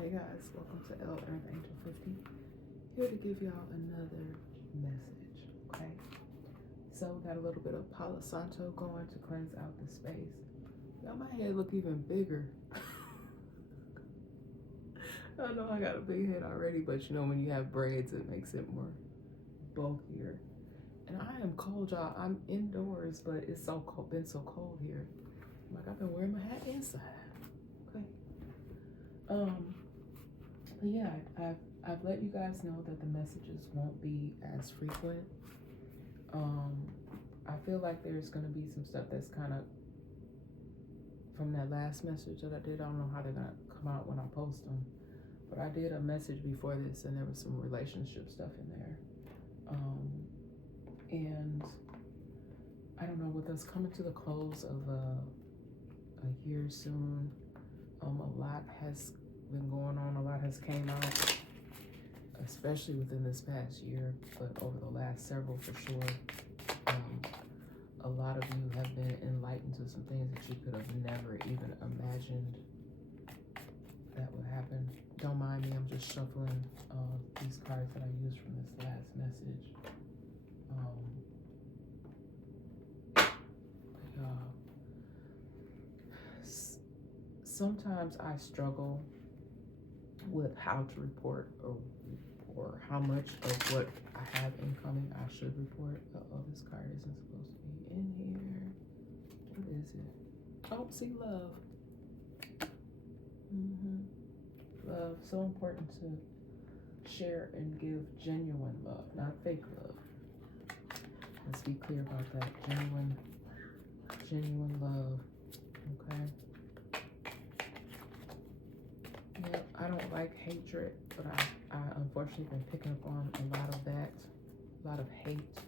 Hey guys, welcome to L Earth Angel 50. Here to give y'all another message, okay? So we got a little bit of Palo Santo going to cleanse out the space. Y'all, my head look even bigger. I know I got a big head already, but you know when you have braids, it makes it more bulkier. And I am cold, y'all. I'm indoors, but it's so cold, been so cold here. Like I've been wearing my hat inside. Okay. But yeah, I've let you guys know that the messages won't be as frequent. I feel like there's gonna be some stuff that's kind of from that last message that I did. I don't know how they're gonna come out when I post them, but I did a message before this, and there was some relationship stuff in there. And I don't know, with us coming to the close of a year soon, a lot has been going on. A lot has came out, especially within this past year, but over the last several for sure. A lot of you have been enlightened to some things that you could have never even imagined that would happen. Don't mind me, I'm just shuffling these cards that I used from this last message. Sometimes I struggle with how to report or how much of what I have incoming I should report. Oh, this card isn't supposed to be in here. What is it? Oh, see, love. Love, so important to share and give genuine love, not fake love. Let's be clear about that. Genuine love. Okay. Yeah, I don't like hatred, but I unfortunately been picking up on a lot of that, a lot of hate.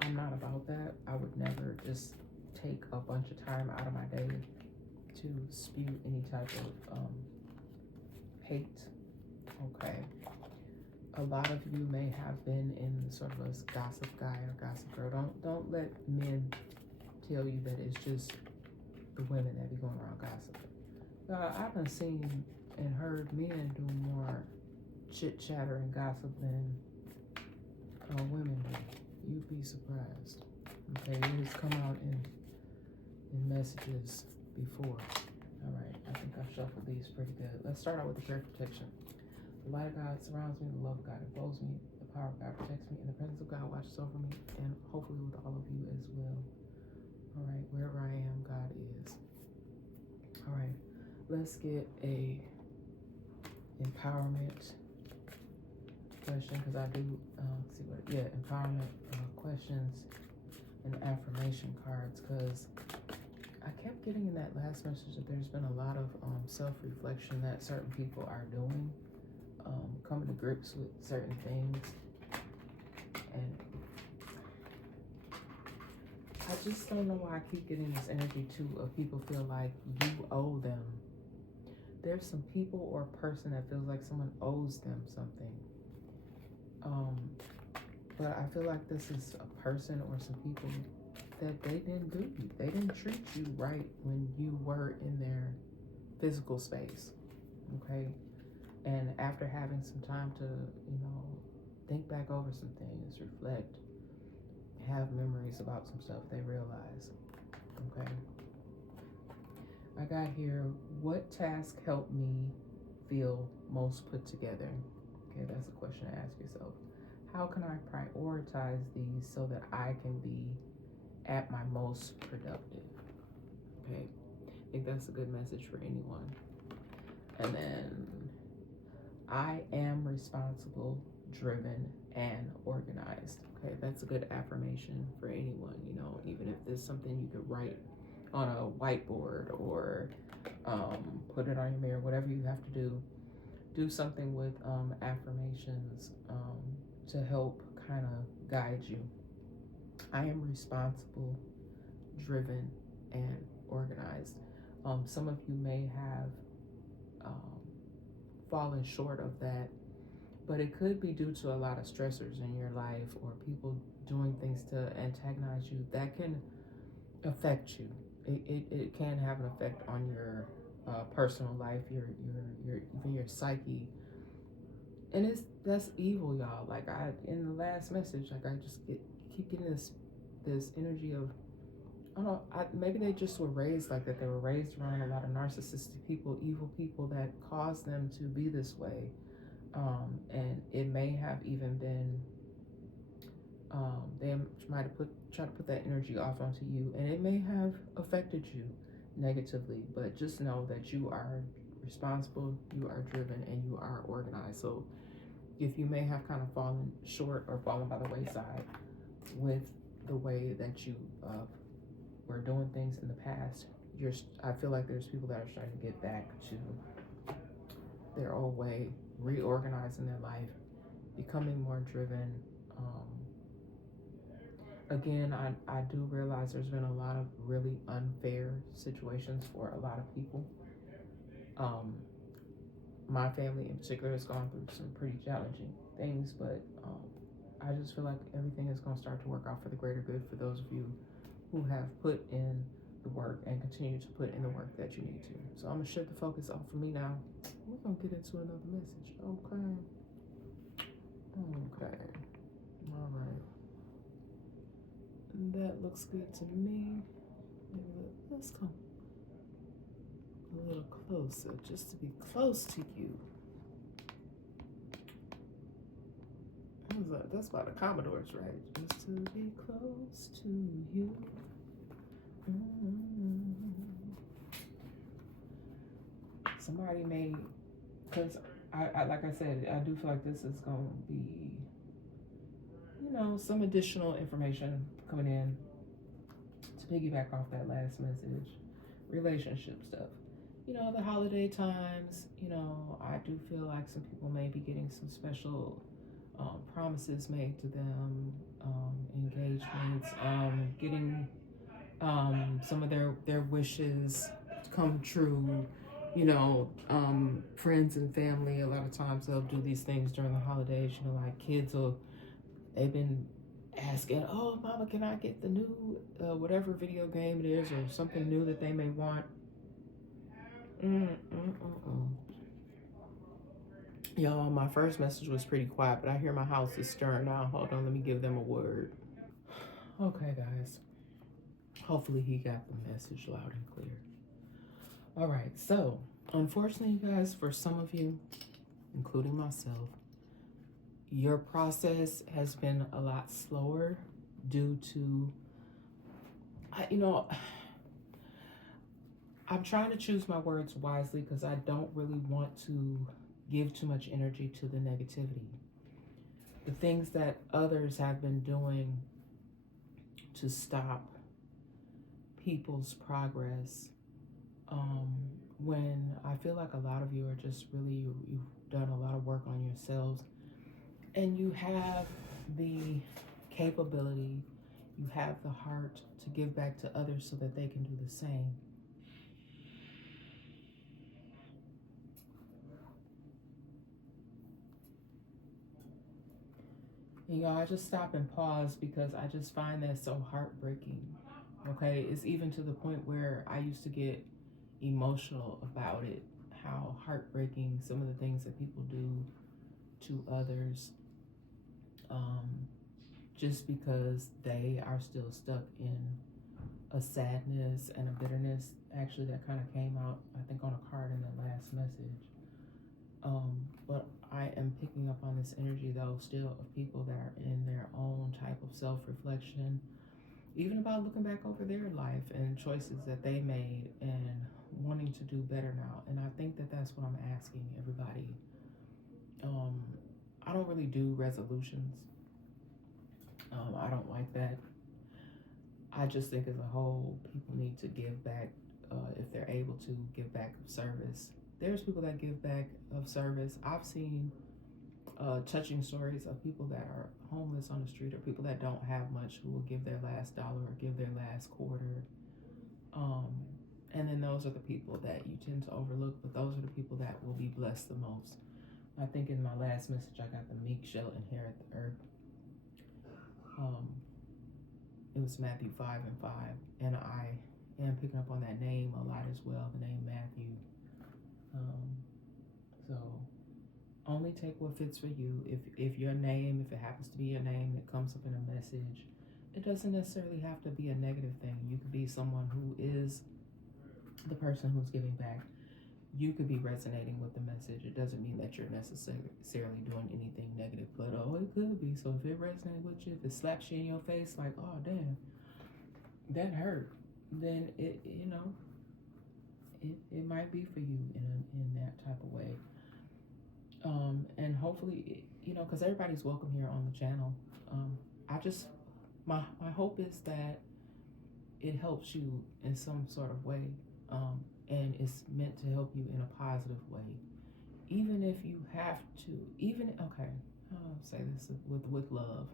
I'm not about that. I would never just take a bunch of time out of my day to spew any type of hate. Okay. A lot of you may have been in sort of a gossip guy or gossip girl. Don't let men tell you that it's just the women that be going around gossiping. I've been seen and heard men do more chit chatter and gossip than women do. You'd be surprised. Okay, it has come out in messages before. All right, I think I've shuffled these pretty good. Let's start out with the prayer protection. The light of God surrounds me, the love of God enfolds me, the power of God protects me, and the presence of God watches over me, and hopefully with all of you as well. All right, wherever I am, God is. All right, let's get a empowerment question, because I do empowerment questions and affirmation cards, because I kept getting in that last message that there's been a lot of self-reflection that certain people are doing, coming to grips with certain things, and I just don't know why I keep getting this energy too of people feel like you owe them. There's some people or person that feels like someone owes them something. But I feel like this is a person or some people that they didn't do you. They didn't treat you right when you were in their physical space. Okay? And after having some time to, think back over some things, reflect, have memories about some stuff, they realize. Okay? I got here, what task helped me feel most put together? Okay, that's a question to ask yourself. How can I prioritize these so that I can be at my most productive? Okay, I think that's a good message for anyone. And then, I am responsible, driven, and organized. Okay, that's a good affirmation for anyone, even if there's something you could write on a whiteboard or put it on your mirror, whatever you have to do something with affirmations to help kind of guide you. I am responsible, driven, and organized. Some of you may have fallen short of that, but it could be due to a lot of stressors in your life or people doing things to antagonize you that can affect you. It can have an effect on your personal life, your even your psyche, and that's evil, y'all. Like I in the last message, like I just keep getting this energy of I don't know, maybe they just were raised like that. They were raised around a lot of narcissistic people, evil people that caused them to be this way. And it may have even been they might have try to put that energy off onto you, and it may have affected you negatively. But just know that you are responsible, you are driven, and you are organized. So if you may have kind of fallen short or fallen by the wayside with the way that you were doing things in the past, I feel like there's people that are starting to get back to their old way, reorganizing their life, becoming more driven. Again, I do realize there's been a lot of really unfair situations for a lot of people. My family in particular has gone through some pretty challenging things, but I just feel like everything is going to start to work out for the greater good for those of you who have put in the work and continue to put in the work that you need to. So I'm going to shift the focus off of me now. We're going to get into another message. Okay. All right. That looks good to me. Let's come a little closer, just to be close to you. That's by the Commodores, right? Just to be close to you. Somebody may, because I like I said, I do feel like this is going to be, some additional information coming in to piggyback off that last message, relationship stuff. The holiday times, I do feel like some people may be getting some special promises made to them, engagements, getting some of their wishes come true. Friends and family, a lot of times they'll do these things during the holidays. Like they've been asking, oh, mama, can I get the new whatever video game it is, or something new that they may want. Y'all, my first message was pretty quiet, but I hear my house is stirring now. Hold on, let me give them a word. Okay, guys. Hopefully he got the message loud and clear. All right, so unfortunately, you guys, for some of you, including myself, your process has been a lot slower due to, I'm trying to choose my words wisely because I don't really want to give too much energy to the negativity. The things that others have been doing to stop people's progress, when I feel like a lot of you are just really, you've done a lot of work on yourselves, and you have the capability, you have the heart to give back to others so that they can do the same. And y'all, I just stop and pause because I just find that so heartbreaking. Okay, it's even to the point where I used to get emotional about it, how heartbreaking some of the things that people do to others, just because they are still stuck in a sadness and a bitterness. Actually, that kind of came out, I think, on a card in the last message. But I am picking up on this energy, though, still, of people that are in their own type of self-reflection, even about looking back over their life and choices that they made and wanting to do better now. And I think that that's what I'm asking everybody. I don't really do resolutions. I don't like that. I just think as a whole, people need to give back if they're able to give back of service. There's people that give back of service. I've seen touching stories of people that are homeless on the street, or people that don't have much, who will give their last dollar or give their last quarter. And then those are the people that you tend to overlook, but those are the people that will be blessed the most. I think in my last message, I got the meek shall inherit the earth. It was Matthew 5:5, and I am picking up on that name a lot as well, the name Matthew. only take what fits for you. If your name, if it happens to be your name that comes up in a message, it doesn't necessarily have to be a negative thing. You could be someone who is the person who's giving back. You could be resonating with the message. It doesn't mean that you're necessarily doing anything negative, but oh, it could be. So if it resonates with you, if it slaps you in your face, like, oh damn, that hurt, then it might be for you in that type of way. And hopefully, because everybody's welcome here on the channel. I just my hope is that it helps you in some sort of way, and it's meant to help you in a positive way. Even if you have to, I'll say this with love.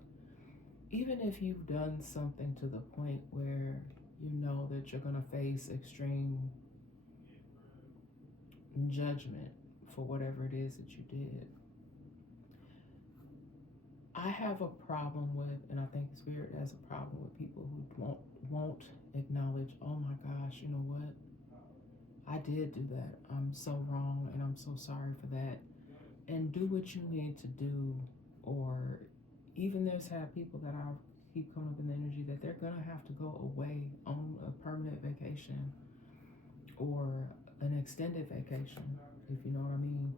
Even if you've done something to the point where you know that you're gonna face extreme judgment for whatever it is that you did. I have a problem with, and I think Spirit has a problem with people who won't acknowledge, oh my gosh, you know what? I did do that. I'm so wrong and I'm so sorry for that. And do what you need to do. Or even there's people that I keep coming up in the energy that they're gonna have to go away on a permanent vacation or an extended vacation, if you know what I mean.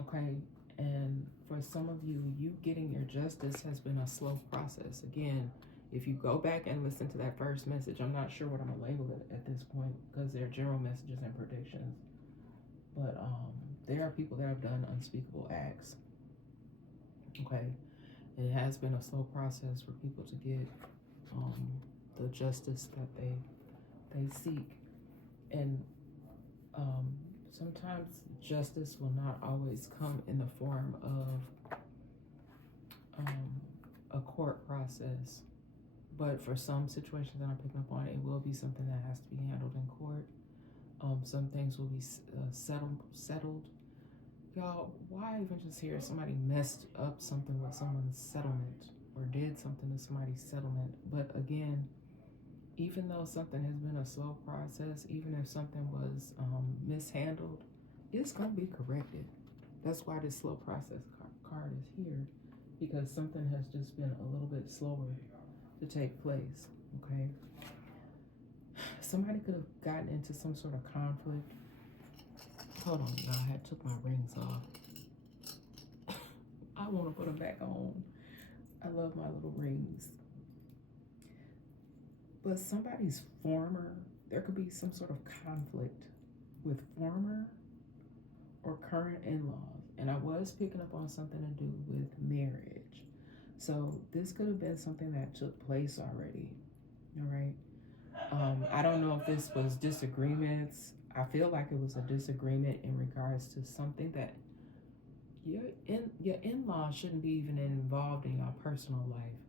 Okay. And for some of you, getting your justice has been a slow process. Again, if you go back and listen to that first message, I'm not sure what I'm gonna label it at this point because they're general messages and predictions. But there are people that have done unspeakable acts. Okay, it has been a slow process for people to get the justice that they seek, and sometimes justice will not always come in the form of a court process. But for some situations that I'm picking up on, it will be something that has to be handled in court. Some things will be settled. Y'all, why even just hear somebody messed up something with someone's settlement or did something to somebody's settlement? But again, even though something has been a slow process, even if something was mishandled, it's going to be corrected. That's why this slow process card is here, because something has just been a little bit slower to take place. Okay, somebody could have gotten into some sort of conflict. Hold on, y'all, I had took my rings off. I want to put them back on. I love my little rings. But somebody's there could be some sort of conflict with former or current in-laws. And I was picking up on something to do with marriage. So this could have been something that took place already. All right. I don't know if this was disagreements. I feel like it was a disagreement in regards to something that your in-laws shouldn't be even involved in your personal life.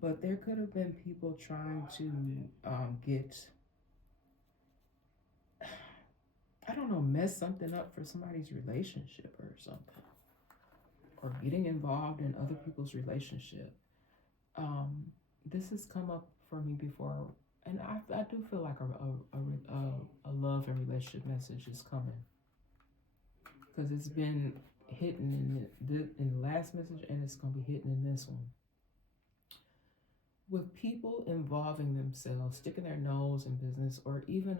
But there could have been people trying to mess something up for somebody's relationship or something, or getting involved in other people's relationship. This has come up for me before, and I do feel like a love and relationship message is coming, because it's been hitting in the last message, and it's going to be hitting in this one. With people involving themselves, sticking their nose in business, or even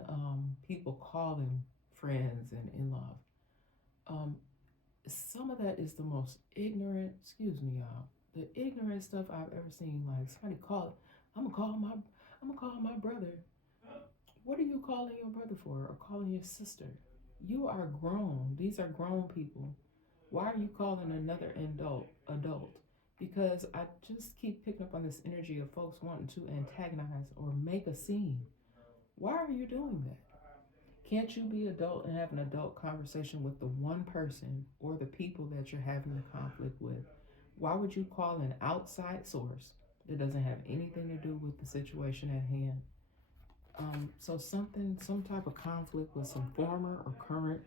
people calling friends and in-laws. Some of that is the most ignorant, excuse me, y'all, the ignorant stuff I've ever seen. Like somebody I'm gonna call my brother. What are you calling your brother for, or calling your sister? You are grown. These are grown people. Why are you calling another adult? Because I just keep picking up on this energy of folks wanting to antagonize or make a scene. Why are you doing that? Can't you be adult and have an adult conversation with the one person or the people that you're having the conflict with? Why would you call an outside source that doesn't have anything to do with the situation at hand? So some type of conflict with some former or current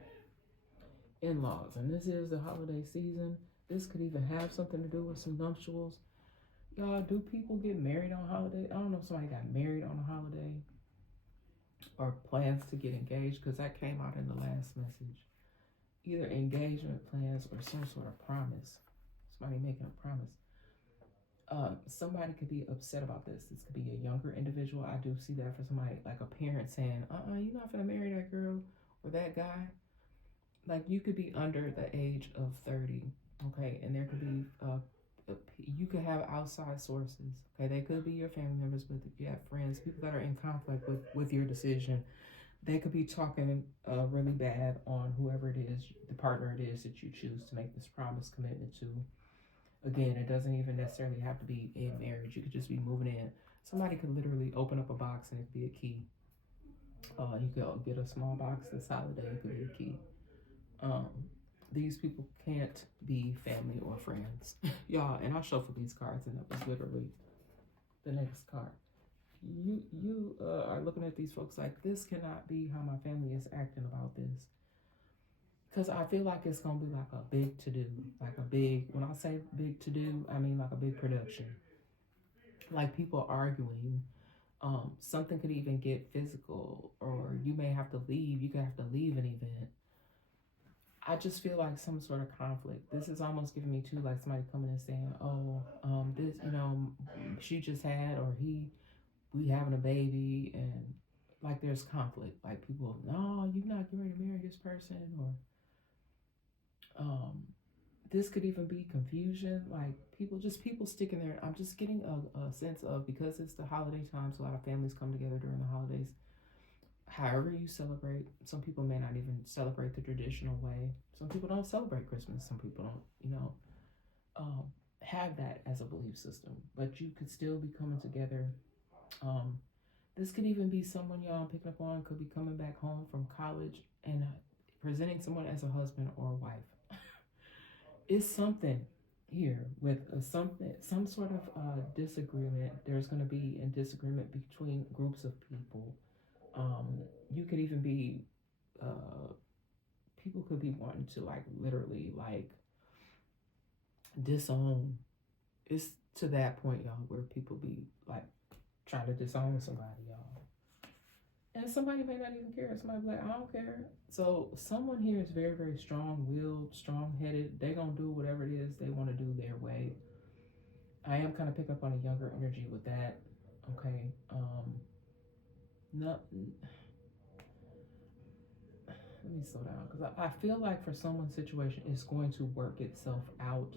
in-laws. And this is the holiday season. This could even have something to do with some nuptials. Y'all, do people get married on holiday? I don't know if somebody got married on a holiday or plans to get engaged, because that came out in the last message. either engagement plans or some sort of promise. Somebody making a promise. Somebody could be upset about this. This could be a younger individual. I do see that for somebody, like a parent saying, you're not gonna marry that girl or that guy. Like, you could be under the age of 30, okay, and there could be you could have outside sources, okay. They could be your family members, but if you have friends, people that are in conflict with your decision, they could be talking really bad on whoever it is, the partner it is that you choose to make this promise commitment to. Again, it doesn't even necessarily have to be a marriage. You could just be moving in. Somebody could literally open up a box and it could be a key. You could get a small box this holiday, it could be a key. These people can't be family or friends. Y'all, and I shuffled these cards and that was literally the next card. You are looking at these folks like, this cannot be how my family is acting about this. Because I feel like it's going to be like a big to-do. Like a big, when I say big to-do, I mean like a big production. Like people arguing. Something could even get physical, or you may have to leave. You could have to leave an event. I just feel like some sort of conflict. This is almost giving me too, like somebody coming and saying, this, she just had, or we having a baby, and like there's conflict. Like people, no, you're not getting ready to marry this person, or this could even be confusion. Like people sticking there. I'm just getting a sense of, because it's the holiday times, a lot of families come together during the holidays. However you celebrate, some people may not even celebrate the traditional way. Some people don't celebrate Christmas. Some people don't, have that as a belief system. But you could still be coming together. This could even be someone y'all picking up on, could be coming back home from college and presenting someone as a husband or a wife. It's something here with some sort of disagreement. There's going to be a disagreement between groups of people. You could even be, people could be wanting to like literally like disown. It's to that point, y'all, where people be like trying to disown somebody, y'all. And somebody may not even care. Somebody be like, I don't care. So someone here is very, very strong-willed, strong-headed. They're going to do whatever it is they want to do their way. I am kind of picking up on a younger energy with that. Okay. No, let me slow down, because I feel like for someone's situation, it's going to work itself out.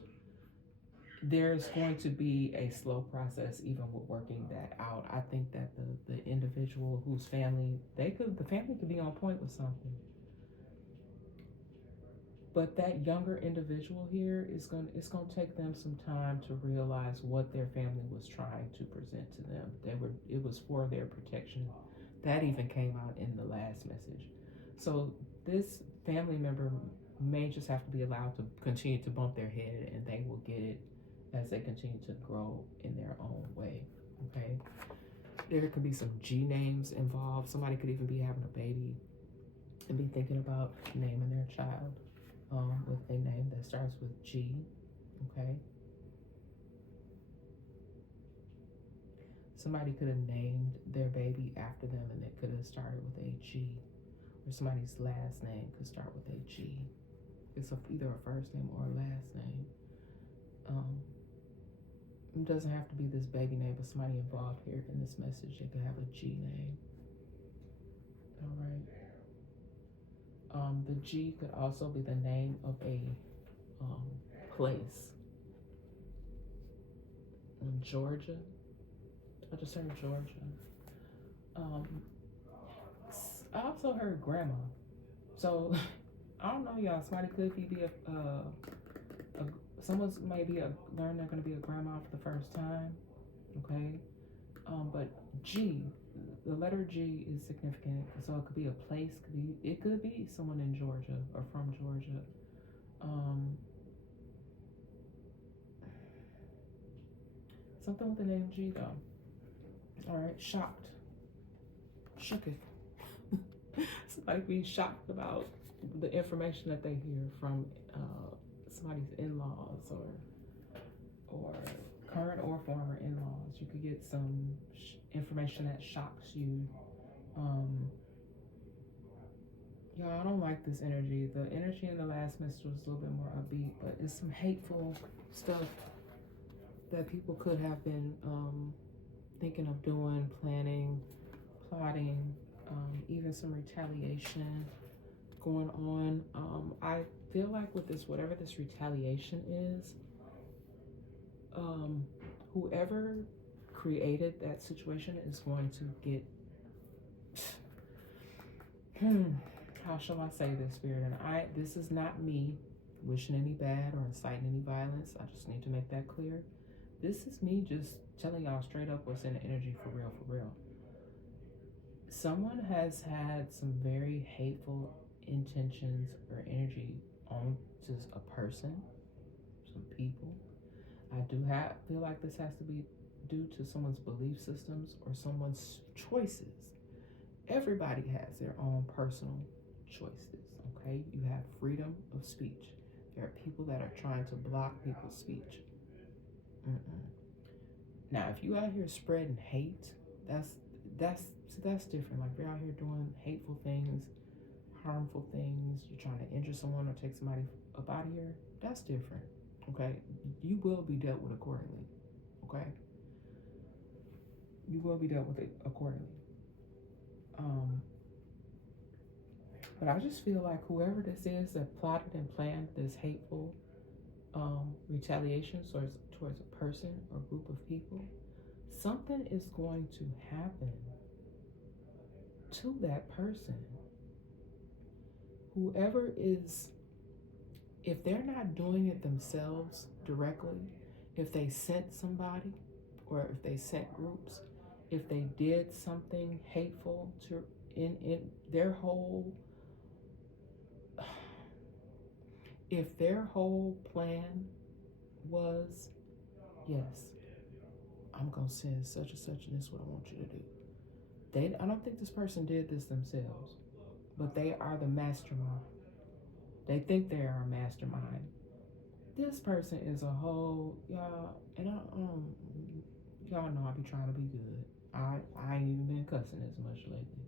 There's going to be a slow process even with working that out. I think that the individual whose family, the family could be on point with something. But that younger individual here it's going to take them some time to realize what their family was trying to present to them. It was for their protection. That even came out in the last message. So this family member may just have to be allowed to continue to bump their head, and they will get it as they continue to grow in their own way. Okay. There could be some G names involved. Somebody could even be having a baby and be thinking about naming their child with a name that starts with G. Okay. Somebody could have named their baby after them, and it could have started with a G. Or somebody's last name could start with a G. It's either a first name or a last name. It doesn't have to be this baby name, but somebody involved here in this message, they could have a G name. All right. The G could also be the name of a place. In Georgia. I just heard Georgia. I also heard grandma. So I don't know, y'all. Somebody could be someone's maybe learn they're going to be a grandma for the first time. Okay. But G, the letter G is significant. So it could be a place. It could be someone in Georgia or from Georgia. Something with the name G though. All right. Shocked. Shooketh. Somebody be shocked about the information that they hear from somebody's in-laws or current or former in-laws. You could get some information that shocks you. Y'all, I don't like this energy. The energy in the last message was a little bit more upbeat, but it's some hateful stuff that people could have been thinking of doing, planning, plotting, even some retaliation going on. I feel like with this, whatever this retaliation is, whoever created that situation is going to get, how shall I say this, Spirit? And this is not me wishing any bad or inciting any violence. I just need to make that clear. This is me just telling y'all straight up what's in the energy for real, for real. Someone has had some very hateful intentions or energy on just a person, some people. I do feel like this has to be due to someone's belief systems or someone's choices. Everybody has their own personal choices, okay? You have freedom of speech. There are people that are trying to block people's speech. Now, if you out here spreading hate, that's different. Like, you're out here doing hateful things, harmful things, you're trying to injure someone or take somebody up out of here, that's different, okay? You will be dealt with accordingly, okay? You will be dealt with it accordingly. But I just feel like whoever this is that plotted and planned this hateful retaliation towards a person or group of people, something is going to happen to that person. Whoever is, if they're not doing it themselves directly, if they sent somebody or if they sent groups, if they did something hateful to in their whole, if their whole plan was, yes, I'm gonna send such and such, and this is what I want you to do. I don't think this person did this themselves, but they are the mastermind. They think they are a mastermind. This person is a whole, y'all, and y'all know I be trying to be good. I ain't even been cussing as much lately.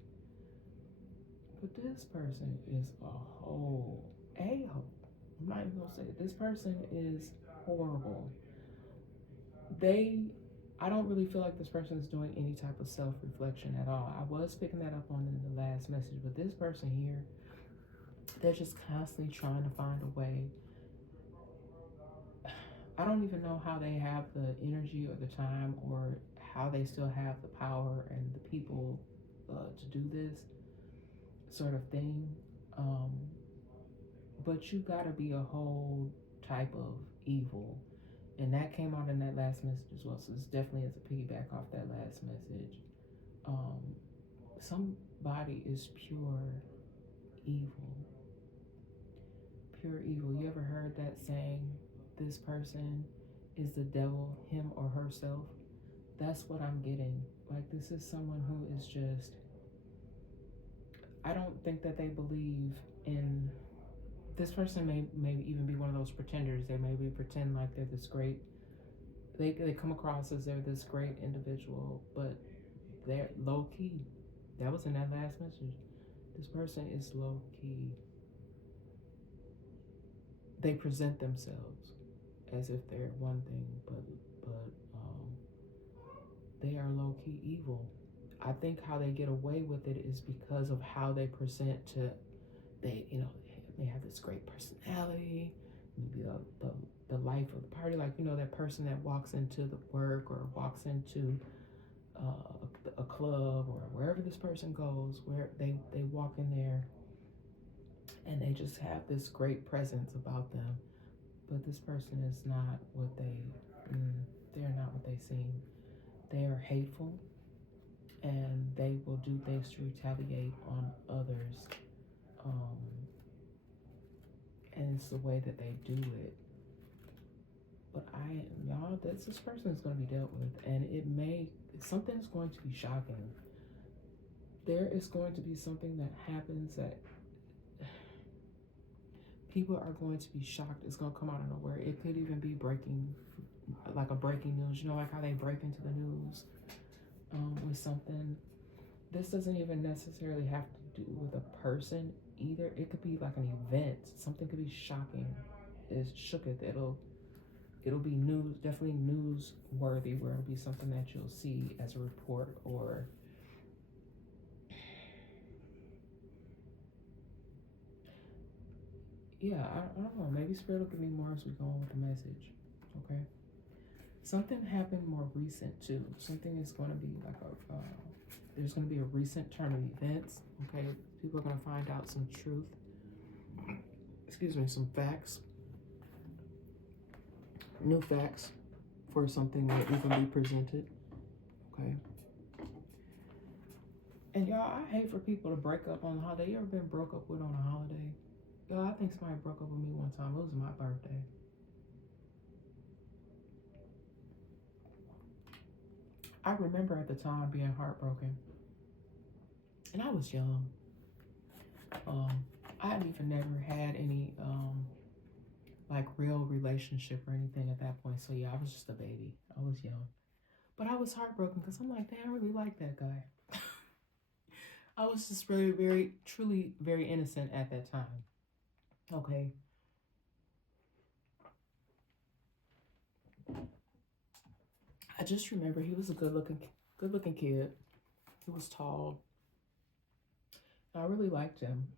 But this person is a whole a-hole. I'm not even gonna say it. This person is horrible. I don't really feel like this person is doing any type of self-reflection at all. I was picking that up on in the last message, but this person here, they're just constantly trying to find a way. I don't even know how they have the energy or the time or how they still have the power and the people to do this sort of thing. But you gotta be a whole type of evil. And that came out in that last message as well. So this definitely is a piggyback off that last message. Somebody is pure evil. Pure evil. You ever heard that saying, this person is the devil, him or herself? That's what I'm getting. Like, this is someone who is just, I don't think that they believe in, this person may even be one of those pretenders. They maybe pretend like they're this great, they come across as they're this great individual, but they're low key. That was in that last message. This person is low key. They present themselves as if they're one thing, but they are low key evil. I think how they get away with it is because of how they present to, they have this great personality, maybe the life of the party, like, that person that walks into the work or walks into a club or wherever this person goes, where they walk in there and they just have this great presence about them. But this person is not what they're not what they seem. They are hateful and they will do things to retaliate on others. And it's the way that they do it. But this person is going to be dealt with, and something's going to be shocking. There is going to be something that happens that people are going to be shocked. It's going to come out of nowhere. It could even be like a breaking news. Like how they break into the news with something. This doesn't even necessarily have to do with a person either it could be like an event, something could be shocking, is shooketh. It'll be news, definitely newsworthy, where it'll be something that you'll see as a report, or yeah, I don't know. Maybe Spirit will give me more as we go on with the message. Okay. Something happened more recent too. Something is going to be like there's going to be a recent turn of events. Okay. People are going to find out some truth. Excuse me, some facts. New facts for something that is going to be presented. Okay. And y'all, I hate for people to break up on the holiday. You ever been broke up with on a holiday? Y'all, I think somebody broke up with me one time. It was my birthday. I remember at the time being heartbroken. And I was young. I hadn't even never had any like real relationship or anything at that point. So yeah, I was just a baby. I was young. But I was heartbroken because I'm like, damn, I really like that guy. I was just really, very, truly very innocent at that time. Okay. I just remember he was a good looking kid. He was tall. I really liked him.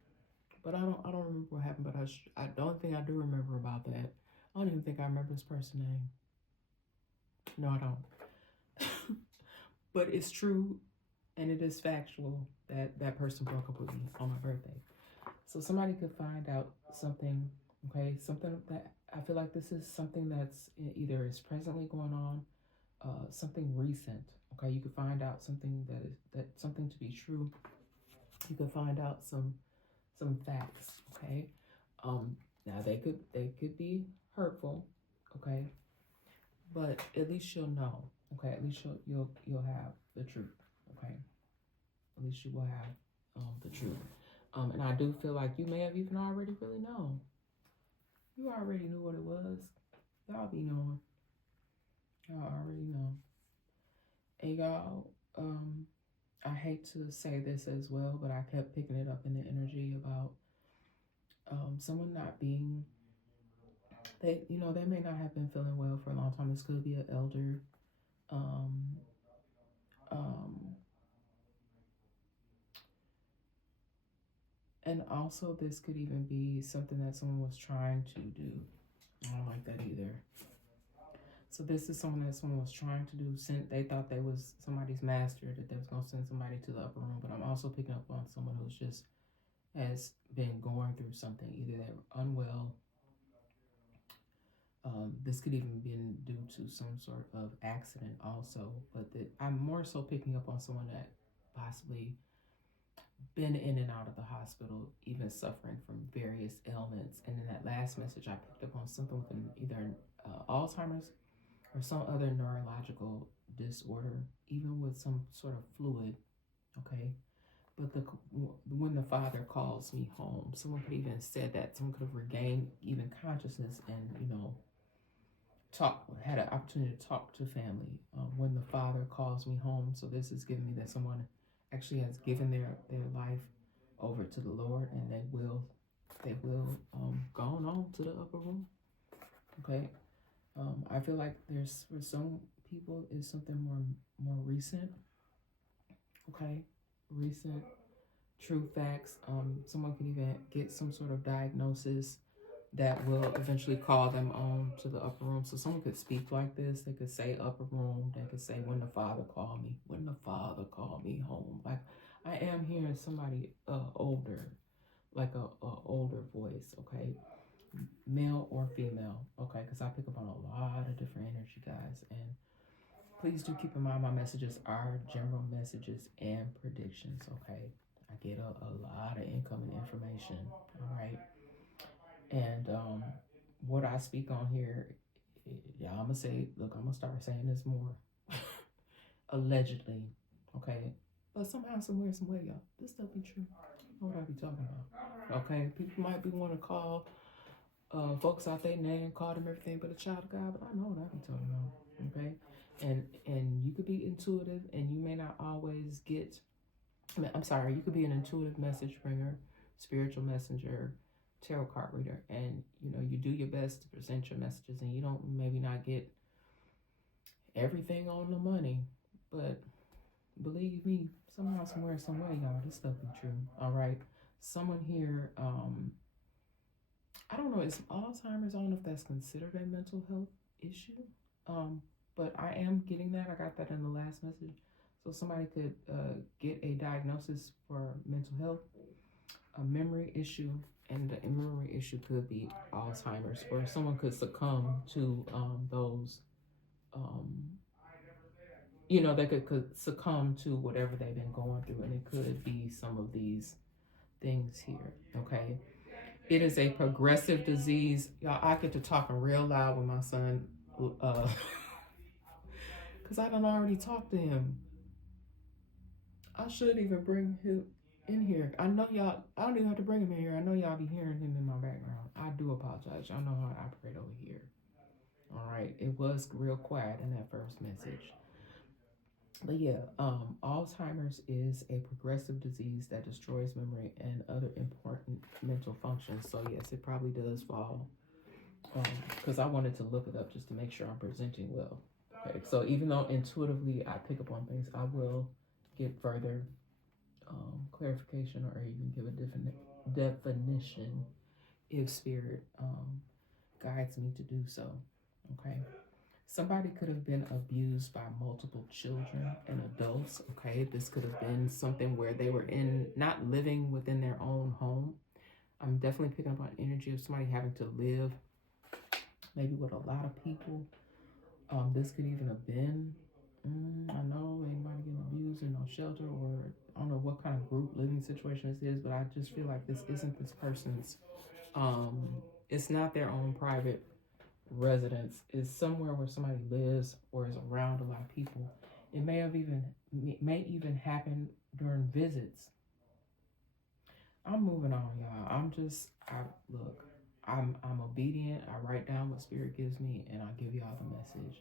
But I don't remember what happened, but I don't think I do remember about that. I don't even think I remember his first name. No, I don't. But it's true and it is factual that that person broke up with me on my birthday. So somebody could find out something, okay, something that I feel like this is something that's either is presently going on, something recent. Okay, you could find out something that something to be true. You could find out some facts. Okay, now they could be hurtful. Okay, but at least you'll know. Okay, at least you'll have the truth. Okay, at least you will have the truth. And I do feel like you may have even already really known. You already knew what it was. Y'all be knowing. Y'all already know. And y'all, I hate to say this as well, but I kept picking it up in the energy about someone not being, they may not have been feeling well for a long time. This could be an elder. Um, um, and also this could even be something that someone was trying to do. I don't like that either. So this is someone that someone was trying to do. They thought they was somebody's master, that they was going to send somebody to the upper room. But I'm also picking up on someone who's just has been going through something. Either they're unwell. This could even be due to some sort of accident also. But I'm more so picking up on someone that possibly been in and out of the hospital, even suffering from various ailments. And in that last message, I picked up on something with either Alzheimer's or some other neurological disorder, even with some sort of fluid. Okay, but when the Father calls me home, someone could even said that someone could have regained even consciousness and had an opportunity to talk to family when the Father calls me home. So this is giving me that someone actually has given their life over to the Lord, and they will go on to the upper room. Okay. I feel like there's for some people is something more recent. Okay, recent true facts. Someone can even get some sort of diagnosis that will eventually call them on to the upper room. So someone could speak like this. They could say upper room. They could say when the Father called me. When the Father called me home. Like I am hearing somebody older, like a older voice. Okay, male or female. Okay, because I pick up on a lot of different energy, guys. And please do keep in mind my messages are general messages and predictions. Okay, I get a lot of incoming information. All right. And what I speak on here, yeah, I'm gonna say, look, I'm gonna start saying this more. Allegedly, okay, but somehow, somewhere, some way, y'all, this stuff be true. What I be talking about? Okay, people might be want to call folks out their name, call them everything but a child of God, but I know what I be talking about. Okay, and you could be intuitive, and you may not always get. I'm sorry, you could be an intuitive message bringer. spiritual messenger, tarot card reader, and you do your best to present your messages, and you don't maybe not get everything on the money, but believe me, somehow, somewhere, some way, y'all, this stuff be true. All right. Someone here, I don't know, is Alzheimer's, I don't know if that's considered a mental health issue. But I am getting that. I got that in the last message. So somebody could get a diagnosis for mental health, a memory issue, and the memory issue could be Alzheimer's, or someone could succumb to those, they could succumb to whatever they've been going through, and it could be some of these things here, okay? It is a progressive disease. Y'all, I get to talking real loud with my son, because I done already talked to him. I should even bring him in here. I know y'all, I don't even have to bring him in here. I know y'all be hearing him in my background. I do apologize. Y'all know how I operate over here. All right, it was real quiet in that first message. But yeah, Alzheimer's is a progressive disease that destroys memory and other important mental functions. So yes, it probably does fall, because I wanted to look it up just to make sure I'm presenting well. Okay, so even though intuitively I pick up on things, I will get further clarification or even give a definition if spirit guides me to do so. Okay. Somebody could have been abused by multiple children and adults. Okay, this could have been something where they were not living within their own home. I'm definitely picking up on energy of somebody having to live maybe with a lot of people. This could even have been, I know anybody getting abused in no shelter, or I don't know what kind of group living situation this is, but I just feel like this isn't this person's, it's not their own private residence. Is somewhere where somebody lives or is around a lot of people. It may even happen during visits. I'm moving on, y'all. I'm obedient. I write down what spirit gives me, and I give y'all the message.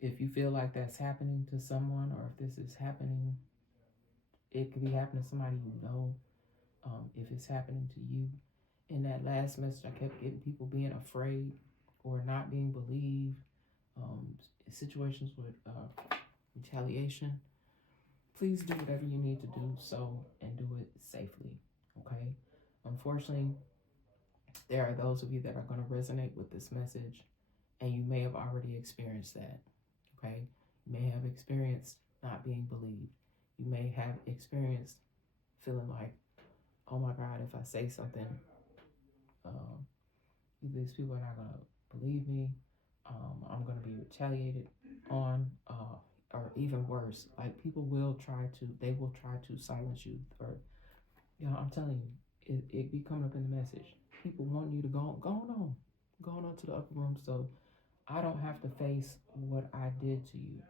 If you feel like that's happening to someone, or if this is happening, it could be happening to somebody you know. If it's happening to you, in that last message, I kept getting people being afraid or not being believed. Situations with retaliation. Please do whatever you need to do so, and do it safely. Okay. Unfortunately, there are those of you that are going to resonate with this message, and you may have already experienced that. Okay. You may have experienced not being believed. You may have experienced feeling like, oh my God, if I say something, these people are not going to believe me. I'm going to be retaliated on, or even worse, like people will try to silence you, or, I'm telling you, it be coming up in the message. People want you to go on to the upper room, so I don't have to face what I did to you.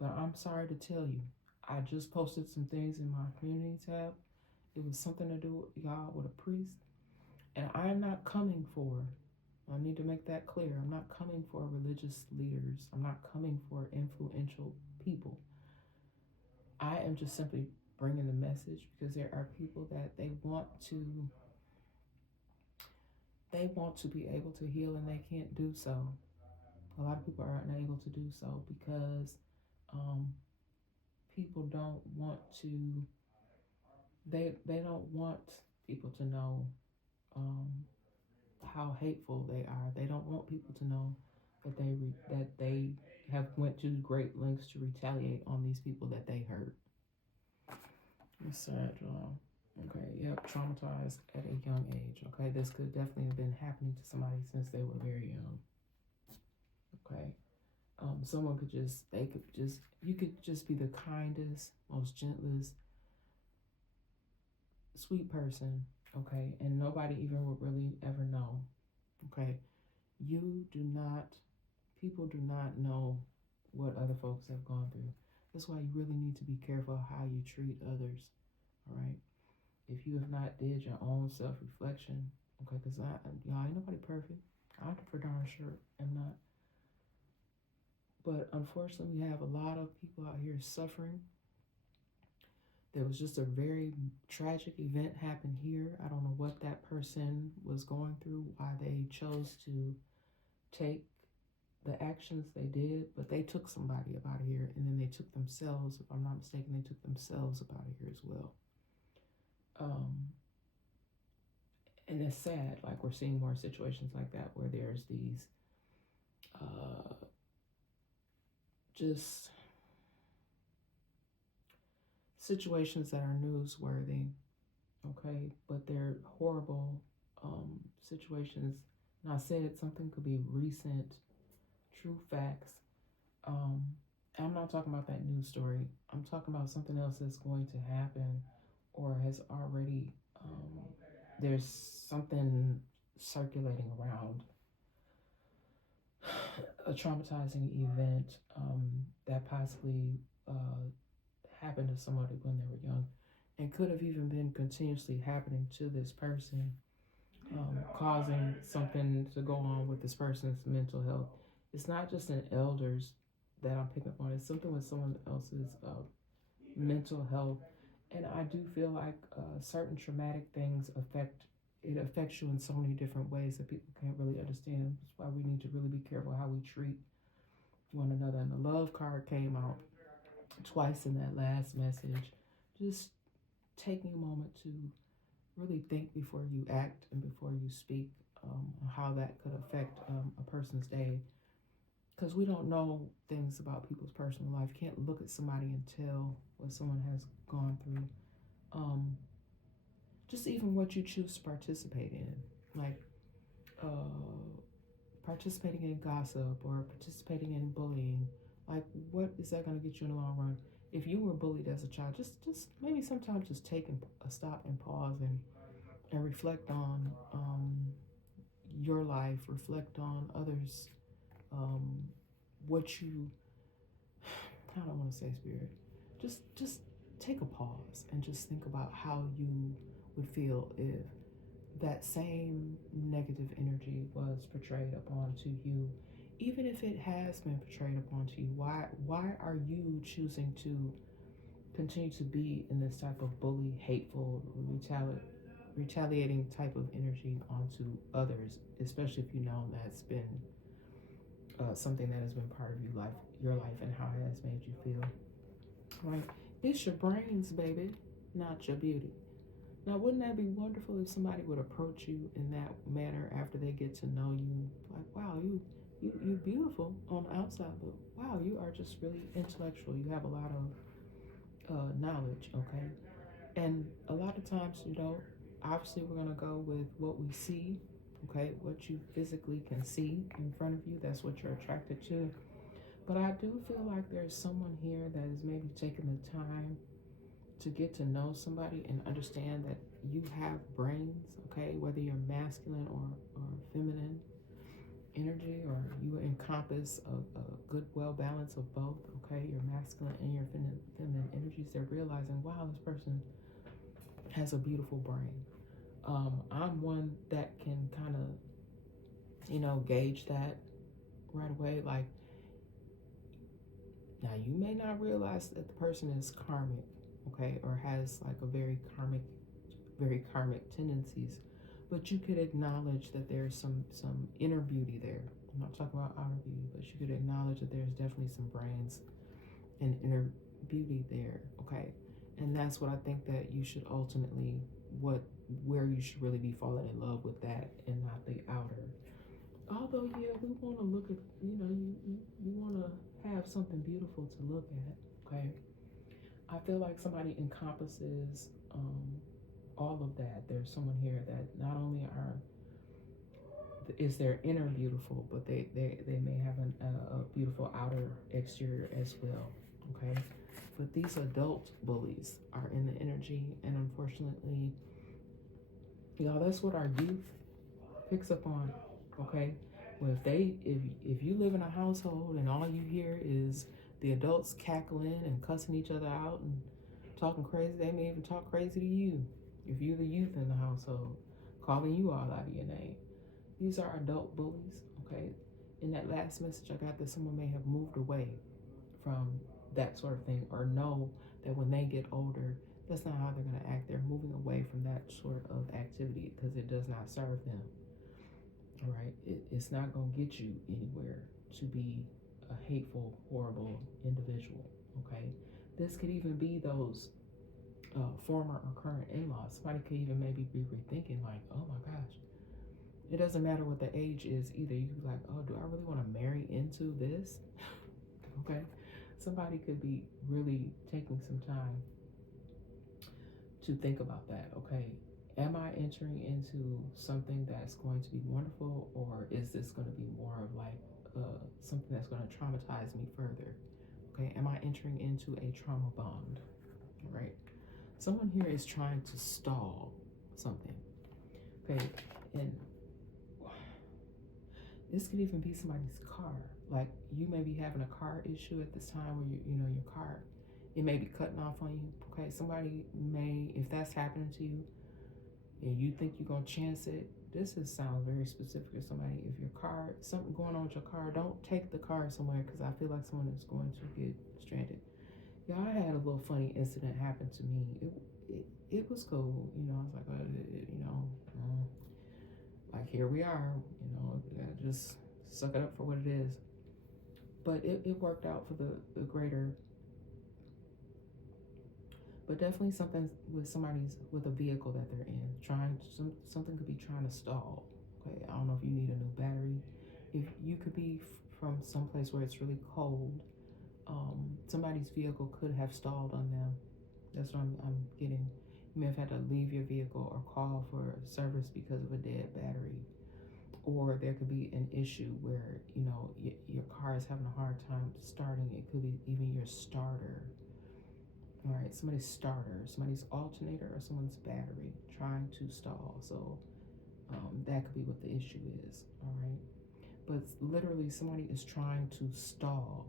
But I'm sorry to tell you, I just posted some things in my community tab. It was something to do with y'all with a priest, and I'm not coming for, I need to make that clear. I'm not coming for religious leaders. I'm not coming for influential people. I am just simply bringing the message, because there are people that they want to be able to heal, and they can't do so. A lot of people are unable to do so because people don't want to. They don't want people to know how hateful they are. They don't want people to know that they have went to great lengths to retaliate on these people that they hurt. It's sad, y'all. Okay, yep, traumatized at a young age. Okay, this could definitely have been happening to somebody since they were very young. Okay, someone could you could just be the kindest, most gentlest, sweet person. Okay, and nobody even would really ever know. Okay, people do not know what other folks have gone through. That's why you really need to be careful how you treat others. All right. If you have not did your own self-reflection, okay, because y'all ain't nobody perfect. I for darn sure am not. But unfortunately, we have a lot of people out here suffering There was just a very tragic event happened here. I don't know what that person was going through, why they chose to take the actions they did, but they took somebody up out of here, and then they took themselves, if I'm not mistaken, they took themselves up out of here as well. And it's sad, like we're seeing more situations like that where there's these just situations that are newsworthy, okay, but they're horrible situations. And I said something could be recent, true facts. I'm not talking about that news story. I'm talking about something else that's going to happen or has already, there's something circulating around a traumatizing event that possibly happened to somebody when they were young and could have even been continuously happening to this person, causing something to go on with this person's mental health. It's not just in elders that I'm picking up on, it's something with someone else's mental health. And I do feel like certain traumatic things affects you in so many different ways that people can't really understand. That's why we need to really be careful how we treat one another. And the love card came out twice in that last message. Just taking a moment to really think before you act and before you speak, how that could affect a person's day. Because we don't know things about people's personal life. You can't look at somebody and tell what someone has gone through. Just even what you choose to participate in, like participating in gossip or participating in bullying. Like, what is that going to get you in the long run? If you were bullied as a child, just maybe sometimes just take a stop and pause and reflect on your life, reflect on others, what you, I don't want to say spirit, just take a pause and just think about how you would feel if that same negative energy was portrayed upon to you. Even if it has been portrayed upon to you, why are you choosing to continue to be in this type of bully, hateful, retaliating type of energy onto others, especially if you know that's been something that has been part of your life, and how it has made you feel. Right? It's your brains, baby, not your beauty. Now, wouldn't that be wonderful if somebody would approach you in that manner after they get to know you? Like, wow, you're beautiful on the outside, but wow, you are just really intellectual. You have a lot of knowledge, okay? And a lot of times, obviously we're going to go with what we see, okay? What you physically can see in front of you, that's what you're attracted to. But I do feel like there's someone here that is maybe taking the time to get to know somebody and understand that you have brains, okay? Whether you're masculine or feminine energy, or you encompass a good, well balance of both, okay? Your masculine and your feminine energies. They're realizing, wow, this person has a beautiful brain. I'm one that can kind of, gauge that right away. Like, now you may not realize that the person is karmic, okay, or has like very karmic tendencies, but you could acknowledge that there's some inner beauty there. I'm not talking about outer beauty, but you could acknowledge that there's definitely some brains and inner beauty there, okay? And that's what I think that you should ultimately, where you should really be falling in love with, that and not the outer. Although, yeah, we want to look at, you want to have something beautiful to look at, okay? I feel like somebody encompasses all of that. There's someone here that not only is their inner beautiful, but they may have a beautiful outer exterior as well, okay? But these adult bullies are in the energy, and unfortunately, y'all, that's what our youth picks up on, okay? Well, if you live in a household and all you hear is the adults cackling and cussing each other out and talking crazy, they may even talk crazy to you if you're the youth in the household, calling you all out of your name. These are adult bullies, okay? In that last message, I got that someone may have moved away from that sort of thing, or know that when they get older, That's not how they're going to act. They're moving away from that sort of activity because it does not serve them. All right, it's not going to get you anywhere to be a hateful, horrible individual. Okay, this could even be those former or current in-laws. Somebody could even maybe be rethinking, like, oh my gosh, it doesn't matter what the age is either. You could be like, oh, do I really want to marry into this? Okay, somebody could be really taking some time to think about that. Okay, am I entering into something that's going to be wonderful, or is this going to be more of like something that's going to traumatize me further? Okay, am I entering into a trauma bond? All right, someone here is trying to stall something. Okay, and this could even be somebody's car. Like, you may be having a car issue at this time where your car, it may be cutting off on you. Okay, somebody may, if that's happening to you and you think you're gonna chance it, sounds very specific to somebody. If your car, something going on with your car, don't take the car somewhere, because I feel like someone is going to get stranded. Yeah, I had a little funny incident happen to me. It was cool, I was like, like, here we are, just suck it up for what it is. But it worked out for the greater. But definitely something with a vehicle that they're in, something could be trying to stall. Okay, I don't know if you need a new battery. If you could be from someplace where it's really cold, somebody's vehicle could have stalled on them. That's what I'm getting. You may have had to leave your vehicle or call for service because of a dead battery. Or there could be an issue where, your car is having a hard time starting. It could be even your starter. All right, somebody's starter, somebody's alternator, or someone's battery trying to stall. So that could be what the issue is. All right, but literally somebody is trying to stall.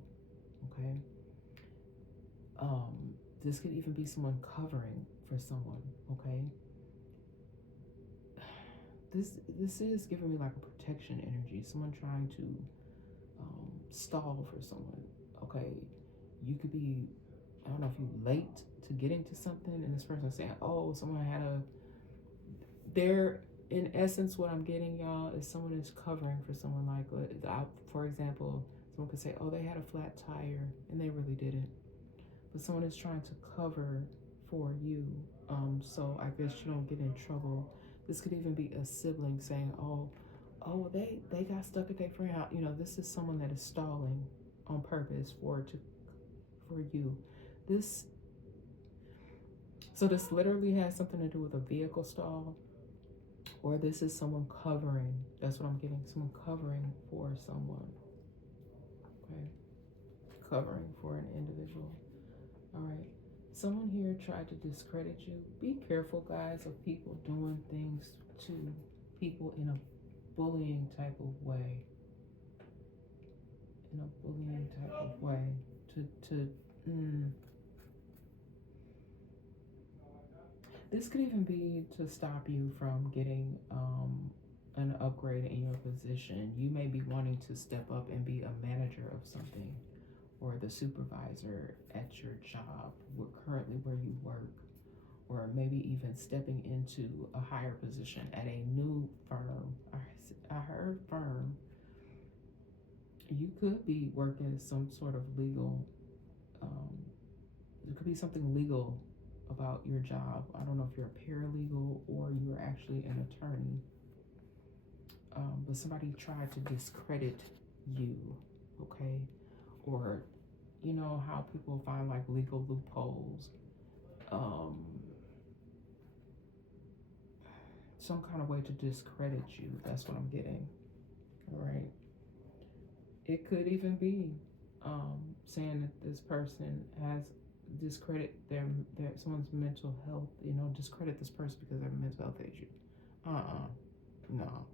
Okay. This could even be someone covering for someone. Okay. This is giving me like a protection energy. Someone trying to stall for someone. Okay, you could be, I don't know if you're late to getting to something, and this person saying, oh, someone had they're, in essence, what I'm getting, y'all, is someone is covering for someone. Like, for example, someone could say, oh, they had a flat tire, and they really didn't. But someone is trying to cover for you, so I guess you don't get in trouble. This could even be a sibling saying, oh, they got stuck at their friend house. This is someone that is stalling on purpose for you. This literally has something to do with a vehicle stall, or this is someone covering. That's what I'm getting. Someone covering for someone. Okay, covering for an individual. All right. Someone here tried to discredit you. Be careful, guys, of people doing things to people in a bullying type of way. This could even be to stop you from getting an upgrade in your position. You may be wanting to step up and be a manager of something, or the supervisor at your job, currently where you work, or maybe even stepping into a higher position at a new firm. I heard firm. You could be working some sort of legal, there could be something legal about your job. I don't know if you're a paralegal or you're actually an attorney, but somebody tried to discredit you, okay? Or, how people find like legal loopholes, some kind of way to discredit you. That's what I'm getting. All right. It could even be saying that this person has discredit their someone's mental health. Discredit this person because their mental health issue. No.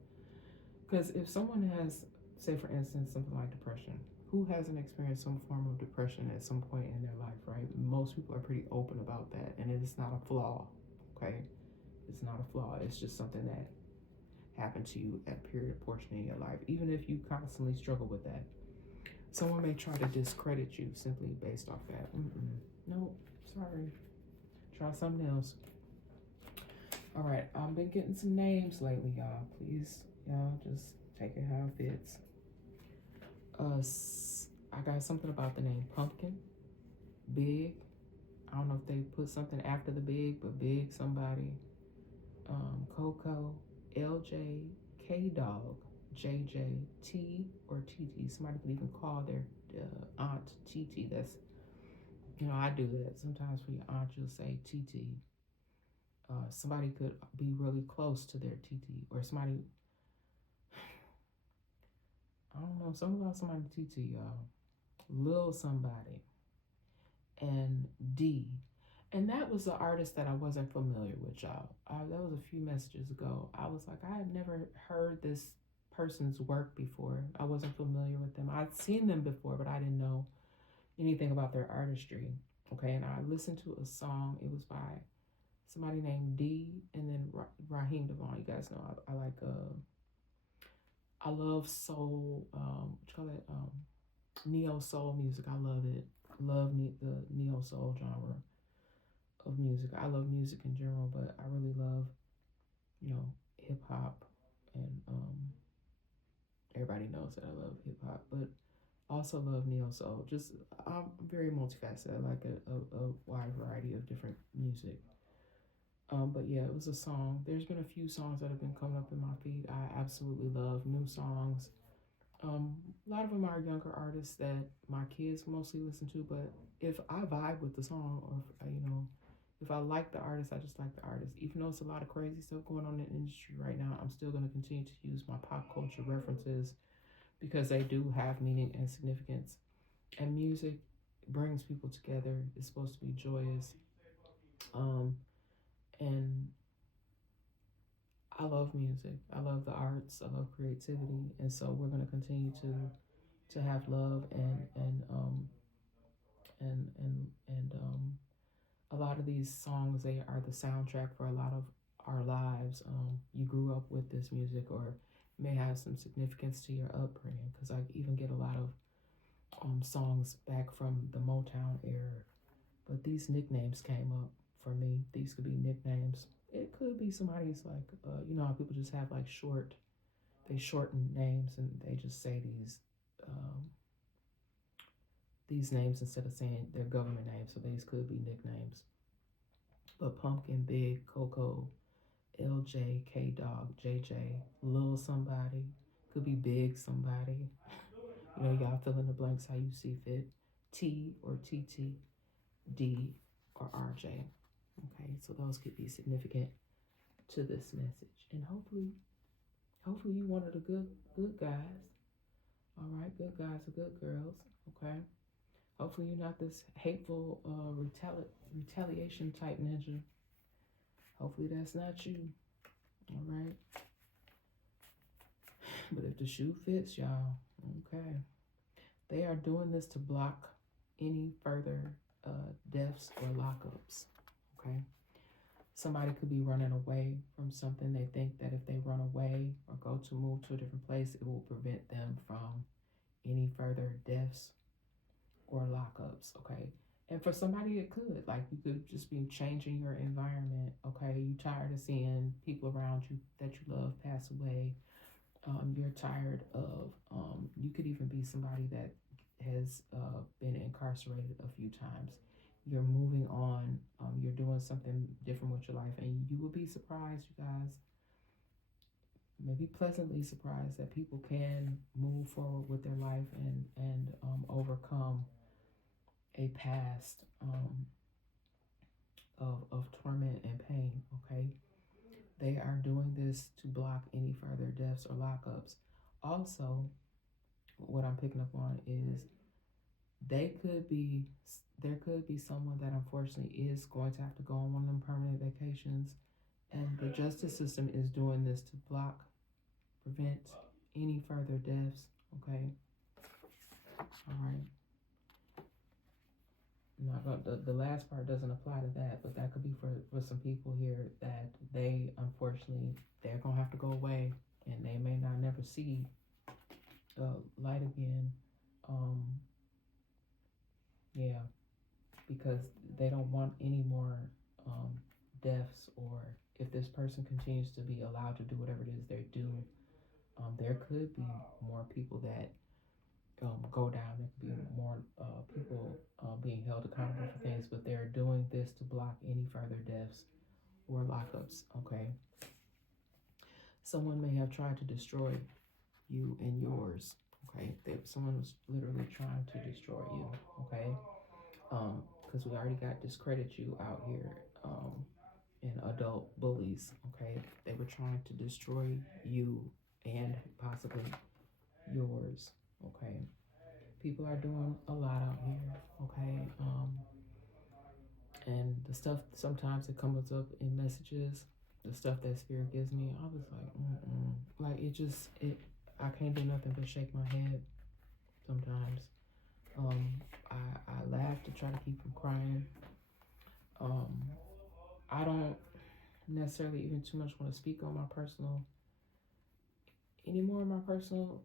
Because if someone has, say for instance, something like depression, who hasn't experienced some form of depression at some point in their life, right? Most people are pretty open about that, and it is not a flaw. Okay, it's not a flaw. It's just something that happened to you at a period portion in your life, even if you constantly struggle with that. Someone may try to discredit you simply based off that. No, sorry. Try something else. All right, I've been getting some names lately, y'all. Please, y'all, just take it how it fits. I got something about the name Pumpkin, Big. I don't know if they put something after the big, but Big somebody. Coco, LJ, K Dog, JJ, T or TT. Somebody could even call their aunt TT. That's, I do that. Sometimes for your aunt, you'll say TT. Somebody could be really close to their TT, or somebody, I don't know, something about somebody TT, y'all. Lil somebody. And D. And that was an artist that I wasn't familiar with, y'all. That was a few messages ago. I was like, I had never heard this person's work before. I wasn't familiar with them. I'd seen them before, but I didn't know anything about their artistry. Okay, and I listened to a song. It was by somebody named D, and then Raheem Devon. You guys know I like I love soul. What you call it? Neo soul music. I love it. Love the neo soul genre of music. I love music in general, but I really love, hip hop, and everybody knows that I love hip hop, but also love neo soul. Just I'm very multifaceted. I like a wide variety of different music. But yeah, it was a song. There's been a few songs that have been coming up in my feed. I absolutely love new songs. A lot of them are younger artists that my kids mostly listen to, but if I vibe with the song, or if I like the artist, I just like the artist. Even though it's a lot of crazy stuff going on in the industry right now, I'm still going to continue to use my pop culture references because they do have meaning and significance. And music brings people together. It's supposed to be joyous. And I love music. I love the arts. I love creativity, and so we're going to continue to have love and a lot of these songs, they are the soundtrack for a lot of our lives. You grew up with this music, or may have some significance to your upbringing, because I even get a lot of songs back from the Motown era. But these nicknames came up for me. These could be nicknames. It could be somebody's like, how people just have like they shorten names, and they just say these names instead of saying their government names. So these could be nicknames. But Pumpkin, Big, Coco, LJ, K Dog, JJ, Lil somebody, could be Big somebody. Y'all fill in the blanks how you see fit. T or TT, D or RJ. Okay, so those could be significant to this message. And hopefully you one of the good guys. All right, good guys or good girls. Okay. Hopefully you're not this hateful retaliation type ninja. Hopefully that's not you. All right. But if the shoe fits, y'all, okay. They are doing this to block any further deaths or lockups. Okay. Somebody could be running away from something. They think that if they run away or go to move to a different place, it will prevent them from any further deaths or lockups. Okay. And for somebody, it could. Like, you could just be changing your environment. Okay. You tired of seeing people around you that you love pass away. You're tired of, you could even be somebody that has been incarcerated a few times. You're moving on. You're doing something different with your life, and you will be surprised, you guys, maybe pleasantly surprised, that people can move forward with their life and overcome a past of torment and pain. Okay. They are doing this to block any further deaths or lockups. Also, what I'm picking up on is there could be someone that unfortunately is going to have to go on one of them permanent vacations, and the justice system is doing this to prevent any further deaths. Okay. All right. The last part doesn't apply to that, but that could be for some people here that they, unfortunately, they're gonna have to go away, and they may not never see light again. Yeah, because they don't want any more deaths, or if this person continues to be allowed to do whatever it is they do, there could be more people that go down. There could be more people being held accountable for things, but they're doing this to block any further deaths or lockups. Okay. Someone may have tried to destroy you and yours. Okay. Someone was literally trying to destroy you. Okay. Because we already got discredit you out here. And adult bullies. Okay. They were trying to destroy you and possibly yours. Okay. People are doing a lot out here. Okay. And the stuff sometimes it comes up in messages, the stuff that spirit gives me, I was like, like I can't do nothing but shake my head sometimes. I laugh to try to keep from crying. I don't necessarily even too much want to speak on any more of my personal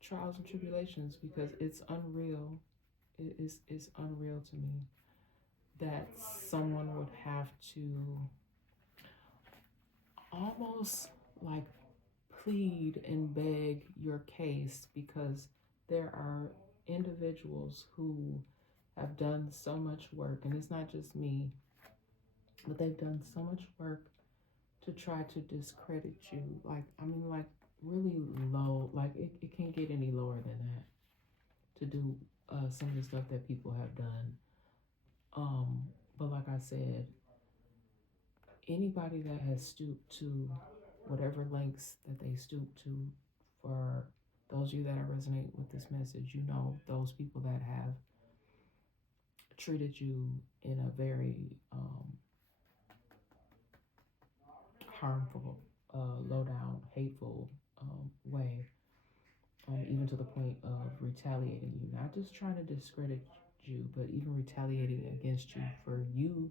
trials and tribulations, because it's unreal. It's unreal to me that someone would have to almost like plead and beg your case, because there are individuals who have done so much work, and it's not just me, but they've done so much work to try to discredit you. Like, I mean, like really low, like it can't get any lower than that to do some of the stuff that people have done. But like I said, anybody that has stooped to whatever lengths that they stoop to, for those of you that resonate with this message, you know those people that have treated you in a very harmful, low down, hateful way, even to the point of retaliating you, not just trying to discredit you, but even retaliating against you for you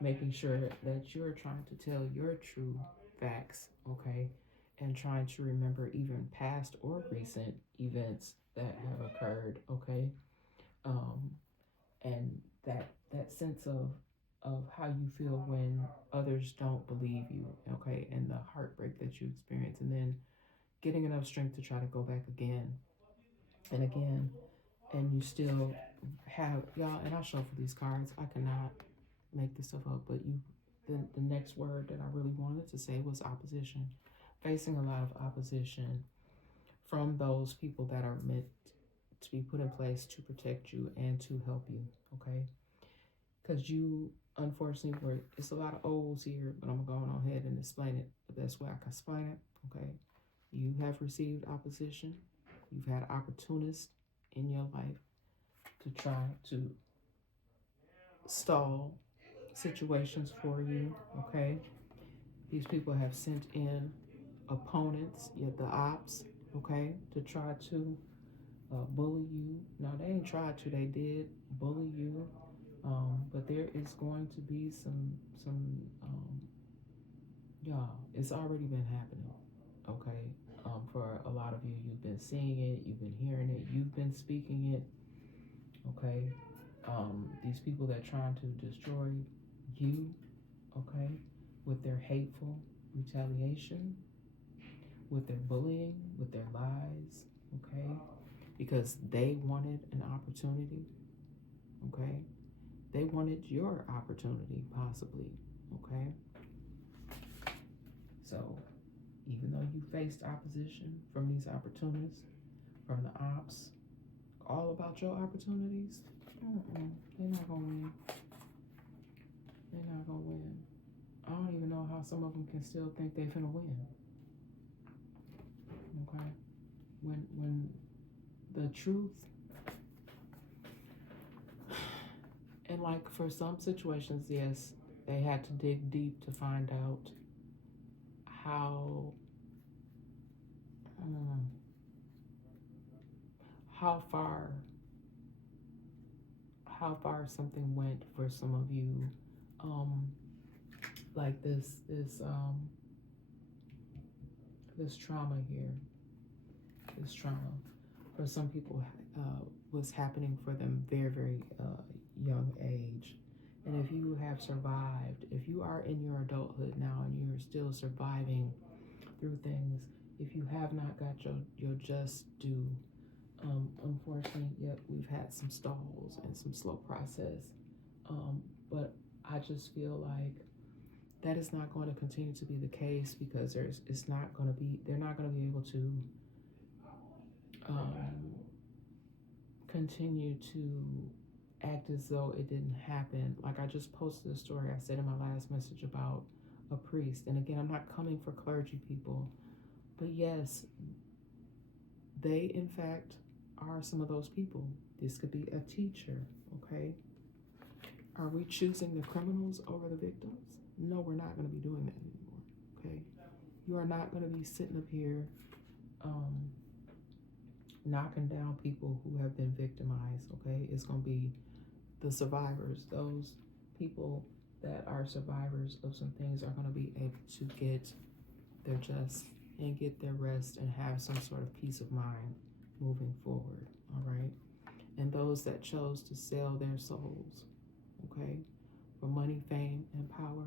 making sure that you're trying to tell your true facts, okay, and trying to remember even past or recent events that have occurred, okay, and that sense of how you feel when others don't believe you, okay, and the heartbreak that you experience, and then getting enough strength to try to go back again and again, and you still have y'all. And I'll shuffle these cards. I cannot make this stuff up, but the next word that I really wanted to say was opposition. Facing a lot of opposition from those people that are meant to be put in place to protect you and to help you, okay? Because you, unfortunately, it's a lot of O's here, but I'm going to go ahead and explain it the best way I can explain it, okay? You have received opposition. You've had opportunists in your life to try to stall situations for you, okay? These people have sent in opponents, yet the ops, okay, to try to bully you. No, they ain't tried to, they did bully you. But there is going to be some y'all, it's already been happening, okay? For a lot of you, you've been seeing it, you've been hearing it, you've been speaking it, okay? These people that are trying to destroy you, okay, with their hateful retaliation, with their bullying, with their lies, okay, because they wanted an opportunity, okay? They wanted your opportunity, possibly, okay? So, even though you faced opposition from these opportunists, from the ops, all about your opportunities, they're not gonna win. They're not gonna win. I don't even know how some of them can still think they're finna win. Okay? When the truth, and like for some situations, yes, they had to dig deep to find out how far something went for some of you, like this trauma here, this trauma for some people was happening for them very young age, And if you have survived, if you are in your adulthood now and you're still surviving through things, if you have not got your just due, unfortunately, yet we've had some stalls and some slow process. But I just feel like that is not going to continue to be the case, because they're not going to be able to continue to act as though it didn't happen. Like I just posted a story I said in my last message about a priest. And again, I'm not coming for clergy people, but yes, they in fact are some of those people. This could be a teacher, okay? Are we choosing the criminals over the victims? No, we're not going to be doing that anymore, okay? You are not going to be sitting up here knocking down people who have been victimized, okay? It's going to be the survivors. Those people that are survivors of some things are going to be able to get their just and get their rest and have some sort of peace of mind moving forward, all right? And those that chose to sell their souls, okay, for money, fame, and power.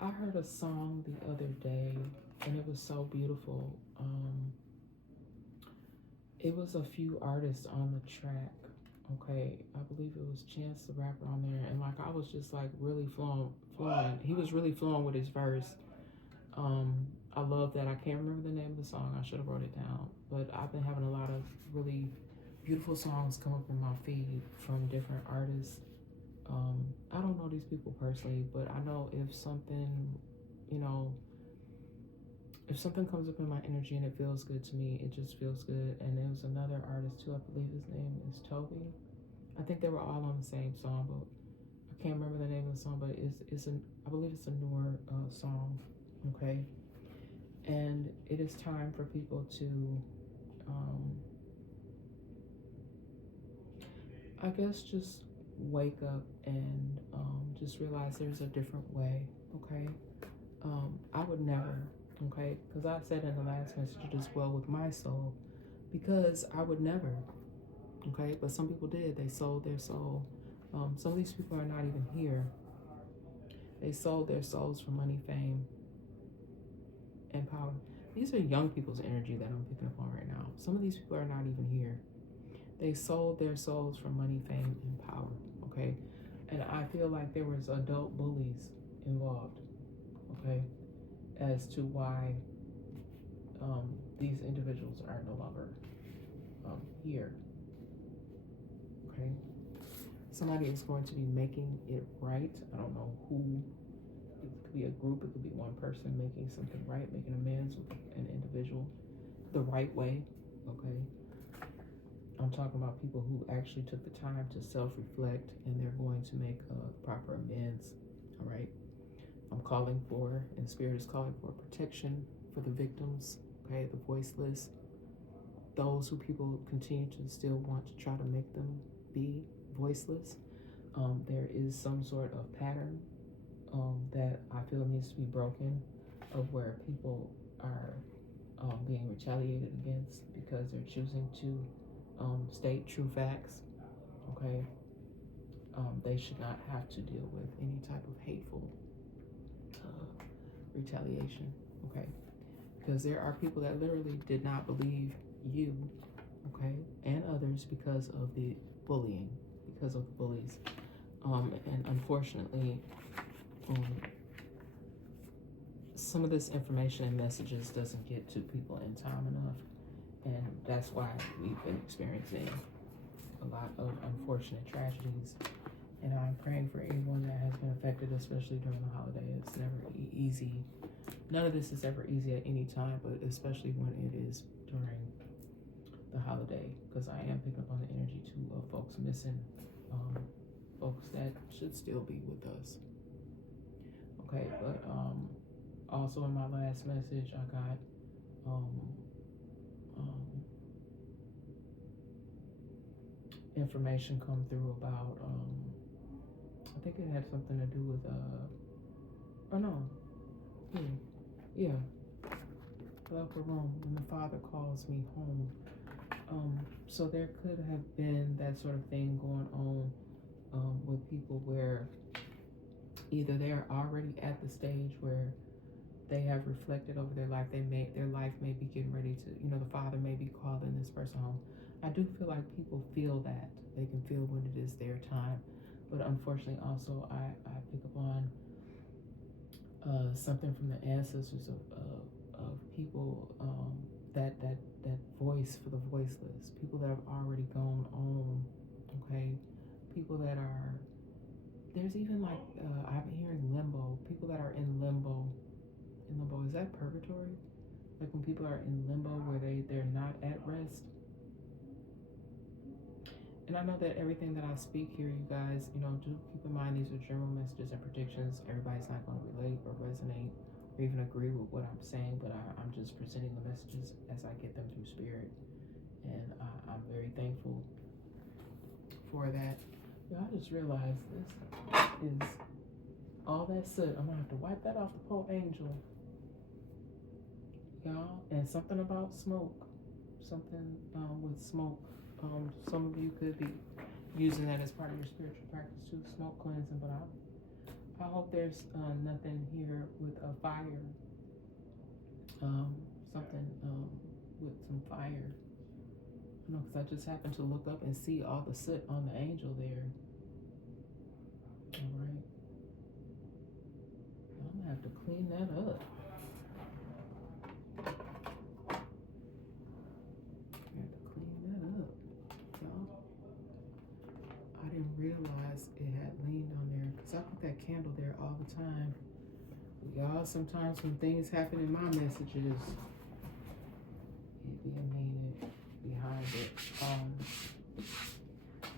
I heard a song the other day, and it was so beautiful. It was a few artists on the track, okay? I believe it was Chance the Rapper on there, and like I was just like really flowing. He was really flowing with his verse. I love that. I can't remember the name of the song. I should have wrote it down. But I've been having a lot of really beautiful songs come up in my feed from different artists. I don't know these people personally, but I know if something, if something comes up in my energy and it feels good to me, it just feels good. And there was another artist too. I believe his name is Toby. I think they were all on the same song, but I can't remember the name of the song. But I believe it's a newer song. Okay. And it is time for people to, I guess, just wake up and just realize there's a different way, okay? I would never, okay? Because I said in the last message as well with my soul, because I would never, okay? But some people did. They sold their soul. Some of these people are not even here. They sold their souls for money, fame, and power. These are young people's energy that I'm picking up on right now. Some of these people are not even here. They sold their souls for money, fame, and power, okay? And I feel like there was adult bullies involved, okay, as to why these individuals are no longer here, okay? Somebody is going to be making it right. I don't know who. It could be a group, it could be one person making something right, making amends with an individual the right way, okay? I'm talking about people who actually took the time to self-reflect, and they're going to make proper amends, all right? I'm calling for, and Spirit is calling for protection for the victims, okay, the voiceless, those who people continue to still want to try to make them be voiceless. There is some sort of pattern that I feel needs to be broken, of where people are being retaliated against because they're choosing to state true facts, okay? They should not have to deal with any type of hateful retaliation, okay? Because there are people that literally did not believe you, okay, and others because of the bullying, because of the bullies. And unfortunately, some of this information and messages doesn't get to people in time enough, and that's why we've been experiencing a lot of unfortunate tragedies. And I'm praying for anyone that has been affected, especially during the holiday. It's never easy. None of this is ever easy at any time, but especially when it is during the holiday, because I am picking up on the energy too of folks missing, folks that should still be with us. Okay, but also in my last message, I got information come through about I think it had something to do with the upper room when the Father calls me home. So there could have been that sort of thing going on with people where either they're already at the stage where they have reflected over their life. Their life may be getting ready to, the father may be calling this person home. I do feel like people feel that. They can feel when it is their time. But unfortunately also I pick up on something from the ancestors of people, that voice for the voiceless, people that have already gone on, okay? People that are, there's even like, I'm hearing limbo, people that are in limbo. In limbo, is that purgatory? Like when people are in limbo where they're not at rest. And I know that everything that I speak here, you guys, do keep in mind these are general messages and predictions. Everybody's not going to relate or resonate or even agree with what I'm saying, but I'm just presenting the messages as I get them through spirit. And I'm very thankful for that. I just realized this is all that soot. I'm going to have to wipe that off the pole, Angel. Y'all, and something about smoke. Something with smoke. Some of you could be using that as part of your spiritual practice too, smoke cleansing, but I hope there's nothing here with a fire, something with some fire, because I just happened to look up and see all the soot on the angel there. All right, I'm gonna have to clean that up. I didn't realize it had leaned on there because I put that candle there all the time. Y'all, sometimes when things happen in my messages, it be a meaning behind it.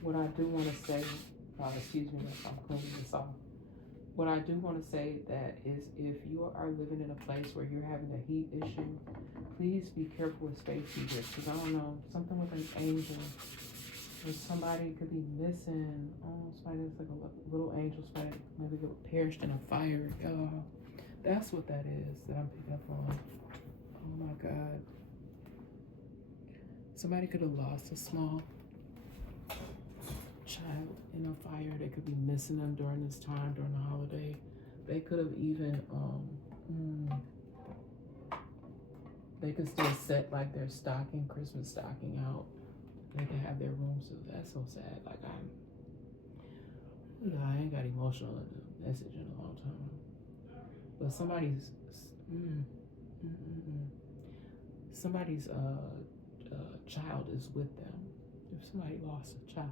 What I do want to say, excuse me if I'm cleaning this off. What I do want to say that is if you are living in a place where you're having a heat issue, please be careful with space heaters, because I don't know, something with an angel. Or somebody could be missing. Oh, somebody that's like a little angel, somebody maybe got perished in a fire. Y'all, that's what that is that I'm picking up on. Oh my God. Somebody could have lost a small child in a fire. They could be missing them during this time, during the holiday. They could have even, they could still set like their stocking, Christmas stocking out. They can have their room, so that's so sad. Like I ain't got emotional in the message in a long time. But somebody's child is with them. If somebody lost a child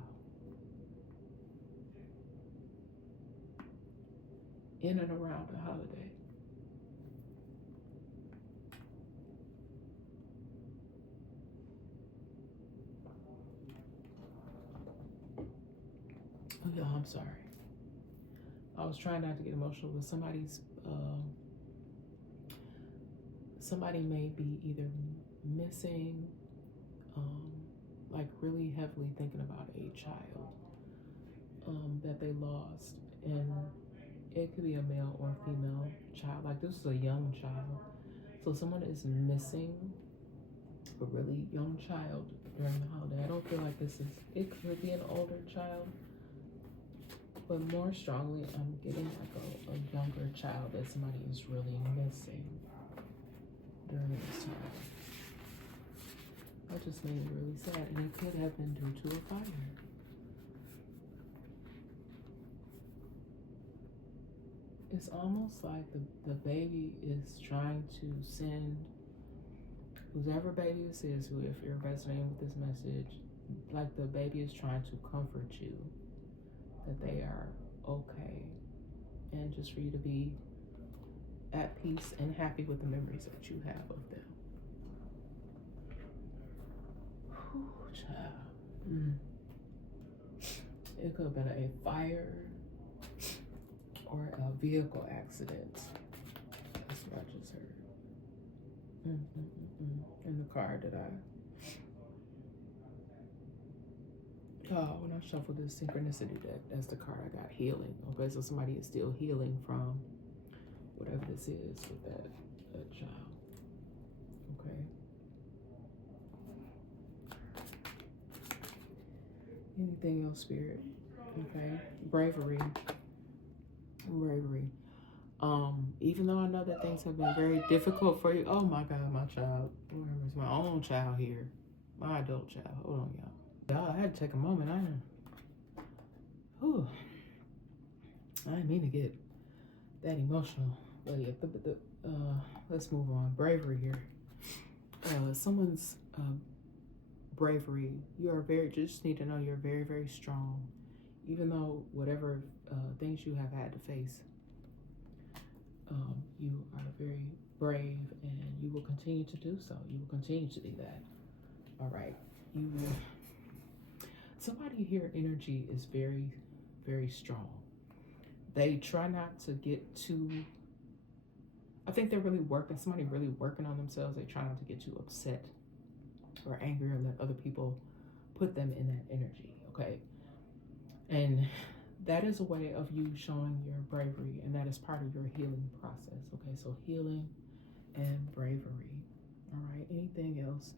in and around the holiday. Oh, yeah, I'm sorry. I was trying not to get emotional, but somebody may be either missing, like really heavily thinking about a child that they lost, and it could be a male or female child. Like this is a young child, so someone is missing a really young child during the holiday. I don't feel like it could be an older child. But more strongly, I'm getting like a younger child that somebody is really missing during this time. That just made me really sad. And it could have been due to a fire. It's almost like the baby is trying to send whoever baby this is, who, if you're resonating with this message, like the baby is trying to comfort you that they are okay, and just for you to be at peace and happy with the memories that you have of them. Whew, child. It could have been a fire or a vehicle accident. That's what I just heard. In the car that when I shuffle this synchronicity deck, that's the card I got, healing. Okay, so somebody is still healing from whatever this is with that child. Okay. Anything else, Spirit? Okay, bravery, bravery. Even though I know that things have been very difficult for you. Oh my God, my child. Lord have mercy, my own child here, my adult child. Hold on, y'all. Y'all, I had to take a moment. Whew, I didn't mean to get that emotional. But yeah, let's move on. Bravery here. Someone's bravery. You are very. Just need to know you're very, very strong, even though whatever things you have had to face. You are very brave, and you will continue to do so. You will continue to do that. All right. Somebody here energy is very, very strong. They try not to get too. I think they're really working. Somebody really working on themselves. They try not to get too upset or angry or let other people put them in that energy. Okay. And that is a way of you showing your bravery, and that is part of your healing process. Okay, so healing and bravery. All right, anything else?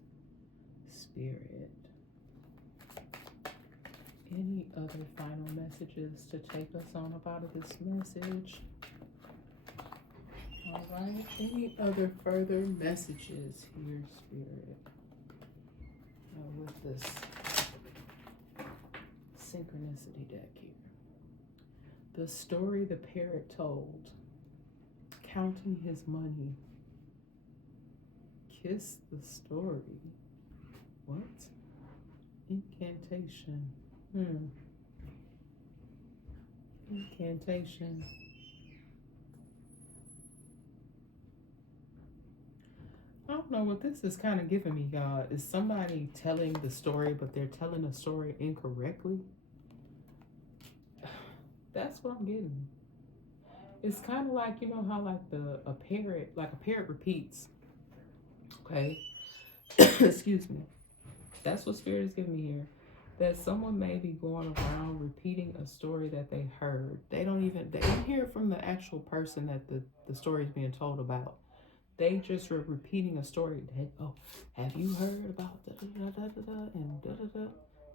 Spirit. Any other final messages to take us on up out of this message? All right, any other further messages here, Spirit? With this synchronicity deck here. The story the parrot told, counting his money. Kiss the story. What? Incantation. Incantation. I don't know what this is kind of giving me, y'all. Is somebody telling the story, but they're telling the story incorrectly? That's what I'm getting. It's kind of like, you know how like a parrot repeats. Okay. Excuse me. That's what Spirit is giving me here. That someone may be going around repeating a story that they heard. They don't hear it from the actual person that the story is being told about. They just were repeating a story. Have you heard about da da da da da and da da da?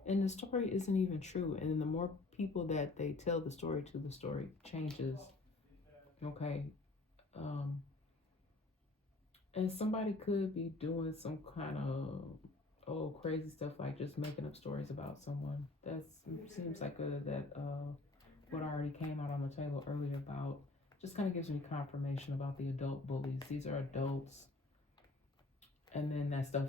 And the story isn't even true. And the more people that they tell the story to, the story changes. Okay. And somebody could be doing some kind of crazy stuff, like just making up stories about someone. That seems like what already came out on the table earlier about, just kind of gives me confirmation about the adult bullies. These are adults, and then that stuff,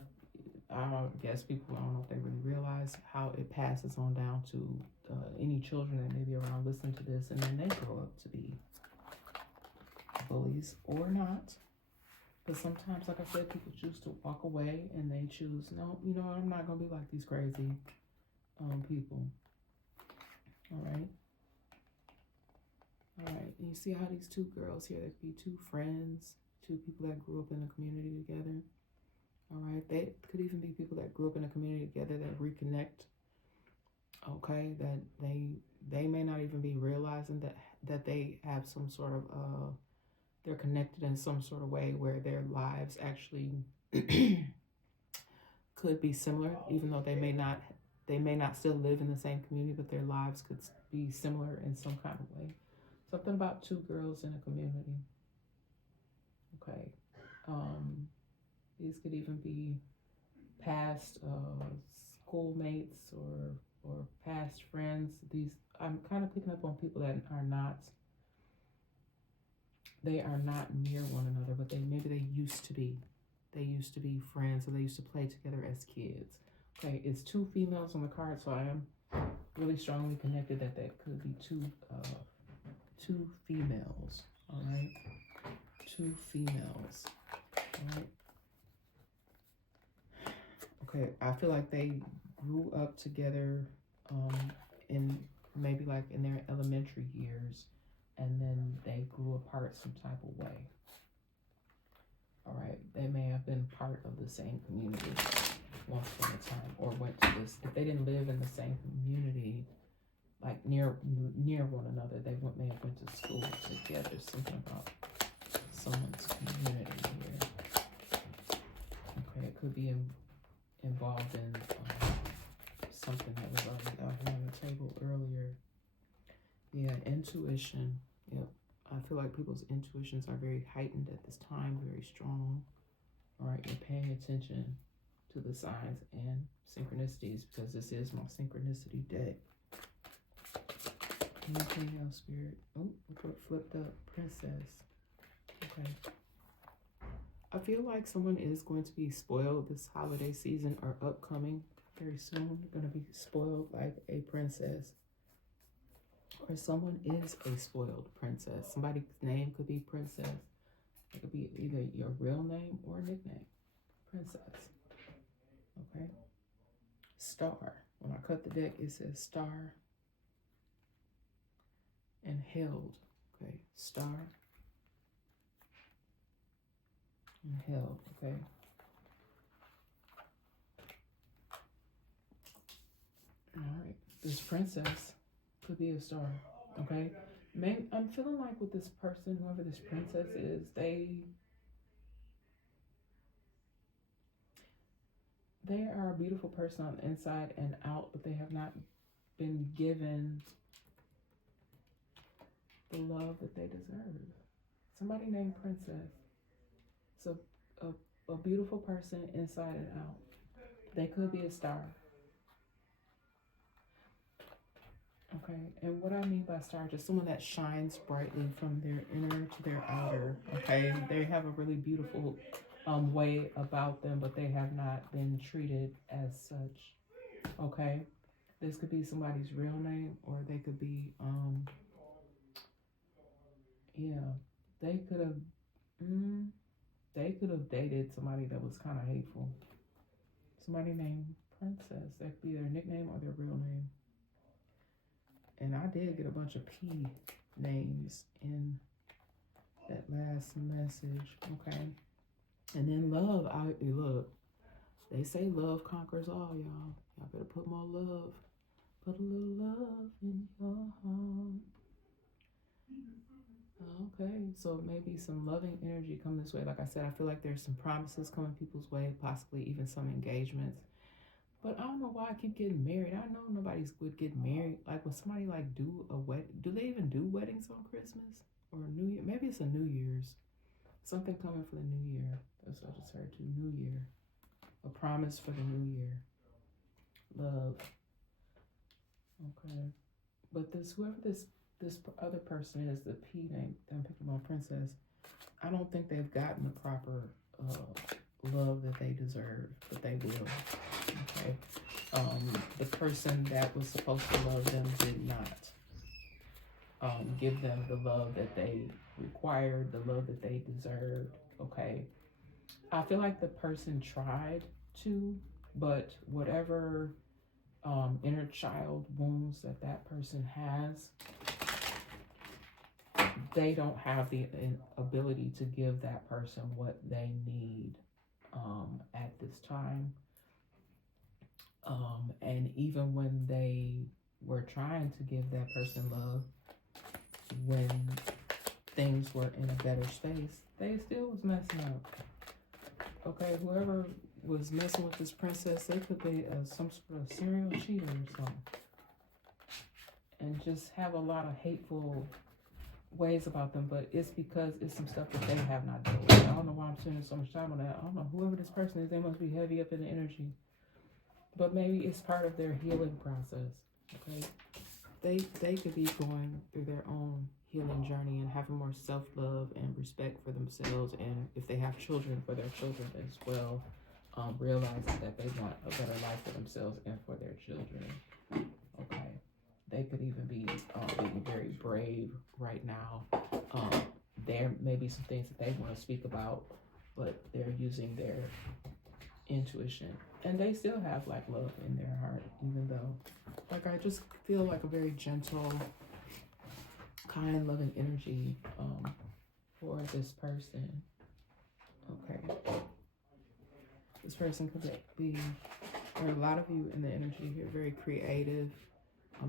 I guess people, I don't know if they really realize how it passes on down to any children that may be around listening to this, and then they grow up to be bullies or not. But sometimes, like I said, people choose to walk away, and they choose, no, you know what, I'm not going to be like these crazy people. All right. All right. And you see how these two girls here, they could be two friends, two people that grew up in a community together. All right. They could even be people that grew up in a community together that reconnect. Okay. That they may not even be realizing that they have some sort of they're connected in some sort of way where their lives actually could be similar, even though they may not still live in the same community, but their lives could be similar in some kind of way. Something about two girls in a community. Okay. These could even be past schoolmates or past friends. I'm kind of picking up on people that are not near one another, but maybe they used to be. They used to be friends, or they used to play together as kids. Okay, it's two females on the card, so I am really strongly connected that could be two females. All right, two females. All right. Okay, I feel like they grew up together in maybe like in their elementary years, and then they grew apart some type of way. All right, they may have been part of the same community once upon a time, or went to this. If they didn't live in the same community, like near one another, they may have went to school together. Something about someone's community here. Okay, it could be involved in something that was already out here on the table earlier. Yeah, intuition. Yep. I feel like people's intuitions are very heightened at this time, very strong. All right, you're paying attention to the signs and synchronicities because this is my synchronicity day. Anything else, Spirit? Oh, look what flipped up. Princess. Okay. I feel like someone is going to be spoiled this holiday season or upcoming very soon. They're going to be spoiled like a princess. Or someone is a spoiled princess. Somebody's name could be princess. It could be either your real name or a nickname. Princess. Okay. Star. When I cut the deck, it says star and held. Okay. Star and held. Okay. All right. This princess could be a star. Okay. Maybe I'm feeling like with this person, whoever this princess is, they are a beautiful person on the inside and out, but they have not been given the love that they deserve. Somebody named Princess. So a beautiful person inside and out. They could be a star. Okay, and what I mean by star, just someone that shines brightly from their inner to their outer. Okay, they have a really beautiful way about them, but they have not been treated as such. Okay, this could be somebody's real name, or they could be yeah, they could have dated somebody that was kind of hateful. Somebody named Princess. That could be their nickname or their real name. And I did get a bunch of P names in that last message. Okay. And then love. Look. They say love conquers all, y'all. Y'all better put more love. Put a little love in your heart. Okay, so maybe some loving energy come this way. Like I said, I feel like there's some promises coming people's way, possibly even some engagements. But I don't know why I keep getting married. I know nobody's would get married. Like when somebody like do a wedding, do they even do weddings on Christmas or New Year? Maybe it's a New Year's. Something coming for the New Year. That's what I just heard too. New Year. A promise for the New Year. Love. Okay. But whoever this other person is, the P name that I'm picking on Princess, I don't think they've gotten the proper love that they deserve, but they will. Okay. The person that was supposed to love them did not give them the love that they required, the love that they deserved. Okay. I feel like the person tried to, but whatever inner child wounds that person has, they don't have the ability to give that person what they need at this time. And even when they were trying to give that person love, when things were in a better space, they still was messing up. Okay, whoever was messing with this princess, they could be some sort of serial cheater or something. And just have a lot of hateful ways about them, but it's because it's some stuff that they have not done. I don't know why I'm spending so much time on that. I don't know, whoever this person is, they must be heavy up in the energy. But maybe it's part of their healing process. Okay, they could be going through their own healing journey and having more self-love and respect for themselves, and if they have children, for their children as well, realizing that they want a better life for themselves and for their children. Okay, they could even be being very brave right now. There may be some things that they want to speak about, but they're using their intuition, and they still have like love in their heart, even though, like, I just feel like a very gentle, kind, loving energy for this person. Okay, this person could be, there are a lot of you in the energy here, very creative.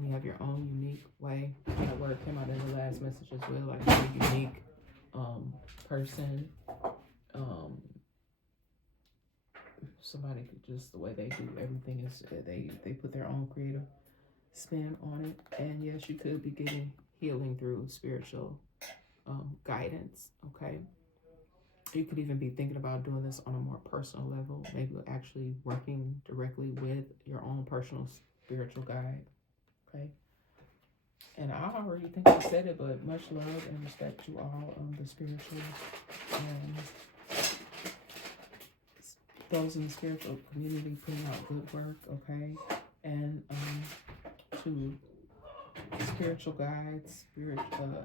You have your own unique way. That word came out in the last message as well, like a very unique person. Somebody could just, the way they do everything is they put their own creative spin on it. And yes, you could be getting healing through spiritual guidance. Okay. You could even be thinking about doing this on a more personal level, maybe actually working directly with your own personal spiritual guide. Okay. And I already think I said it, but much love and respect to all the spiritual and those in the spiritual community putting out good work, okay? And to spiritual guides,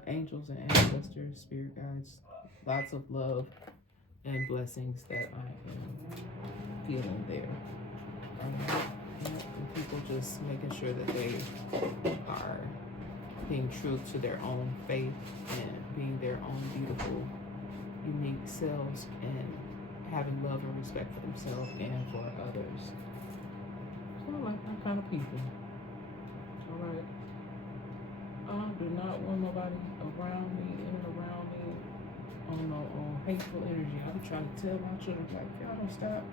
angels and ancestors, spirit guides, lots of love and blessings that I am feeling there. And people just making sure that they are being true to their own faith and being their own beautiful, unique selves and having love and respect for themselves and for others. So I like that kind of people. All right. I do not want nobody around me, in and around me, on hateful energy. I be trying to tell my children, like, y'all don't stop.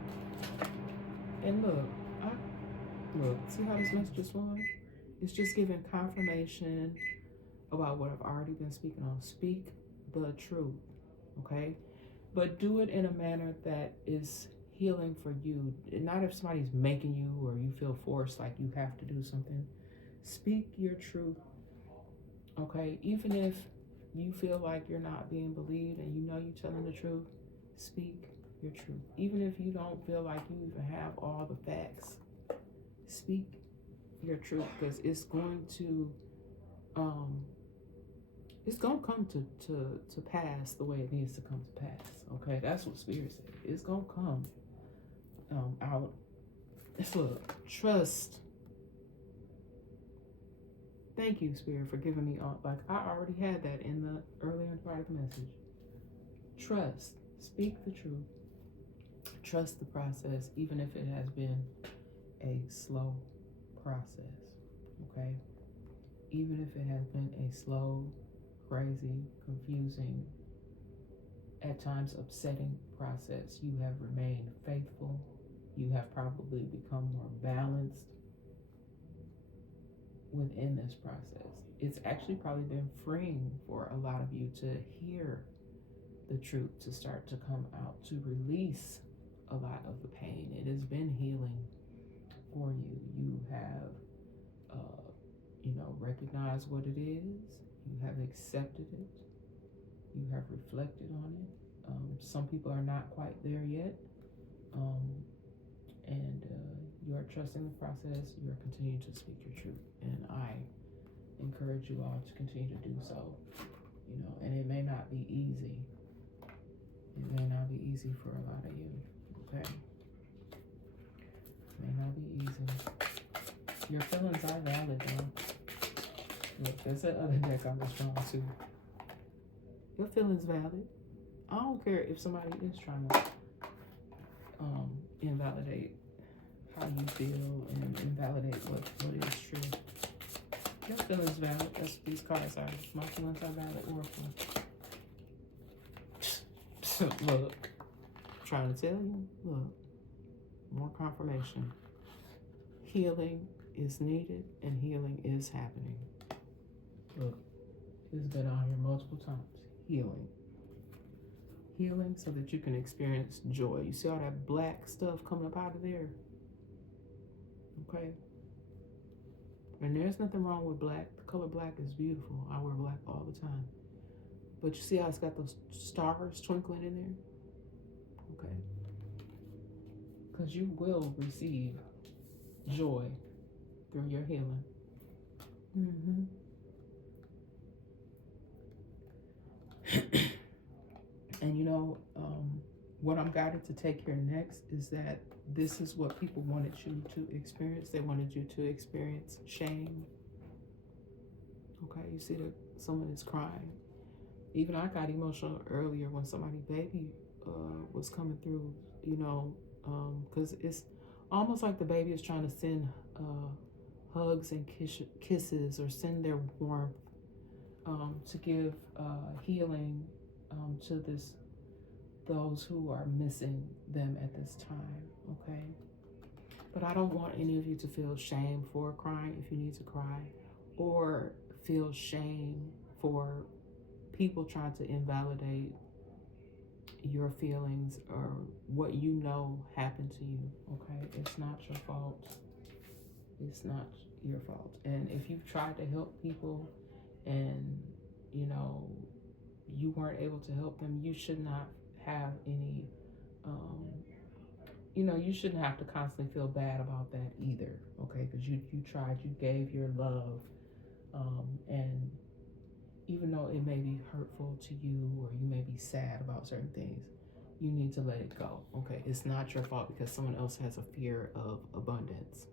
And look, see how this message is flowing? It's just giving confirmation about what I've already been speaking on. Speak the truth, okay? But do it in a manner that is healing for you. Not if somebody's making you or you feel forced like you have to do something. Speak your truth, okay? Even if you feel like you're not being believed and you know you're telling the truth, speak your truth. Even if you don't feel like you even have all the facts, speak your truth, because it's going to come to pass the way it needs to come to pass. Okay, that's what Spirit said. It's gonna come out. Look, trust. Thank you, Spirit, for giving me all. Like I already had that in the earlier part of the message. Trust. Speak the truth. Trust the process, even if it has been a slow process. Okay, even if it has been a slow, crazy, confusing, at times upsetting process, you have remained faithful. You have probably become more balanced within this process. It's actually probably been freeing for a lot of you to hear the truth, to start to come out, to release a lot of the pain. It has been healing for you. You have recognized what it is. You have accepted it. You have reflected on it. Some people are not quite there yet. And you are trusting the process. You are continuing to speak your truth. And I encourage you all to continue to do so. And it may not be easy. It may not be easy for a lot of you. Okay? It may not be easy. Your feelings are valid, though. Look, there's that other deck I was drawn to. Your feelings valid. I don't care if somebody is trying to invalidate how you feel and invalidate what is true. Your feelings valid. That's what these cards are. My feelings are valid. Oracle. Look, I'm trying to tell you. Look, more confirmation. Healing is needed and healing is happening. Look, it's been out here multiple times. Healing so that you can experience joy. You see all that black stuff coming up out of there? Okay? And there's nothing wrong with black. The color black is beautiful. I wear black all the time. But you see how it's got those stars twinkling in there? Okay? Because you will receive joy through your healing. And what I'm guided to take here next is that this is what people wanted you to experience. They wanted you to experience shame. Okay, you see that someone is crying. Even I got emotional earlier when somebody's baby was coming through, because it's almost like the baby is trying to send hugs and kisses or send their warmth to give healing to those who are missing them at this time, okay? But I don't want any of you to feel shame for crying if you need to cry, or feel shame for people trying to invalidate your feelings or what you know happened to you. Okay, it's not your fault. It's not your fault. And if you've tried to help people and you know you weren't able to help them, you should not have any you shouldn't have to constantly feel bad about that either. Okay, because you tried, you gave your love, and even though it may be hurtful to you or you may be sad about certain things, you need to let it go. Okay, it's not your fault because someone else has a fear of abundance.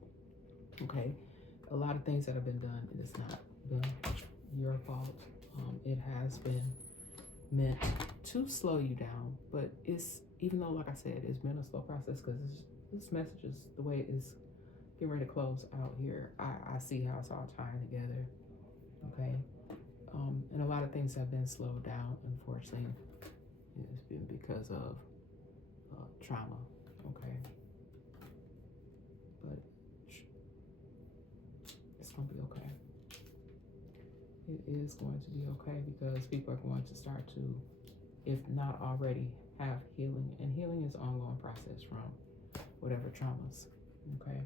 Okay, a lot of things that have been done, it has not been your fault. It has been meant to slow you down, but it's, even though like I said, it's been a slow process, because this message is the way it is getting ready to close out here. I see how it's all tying together. Okay, and a lot of things have been slowed down, unfortunately. It's been because of trauma. Okay, but it's gonna be okay. It is going to be okay, because people are going to start to, if not already, have healing. And healing is an ongoing process from whatever traumas. Okay.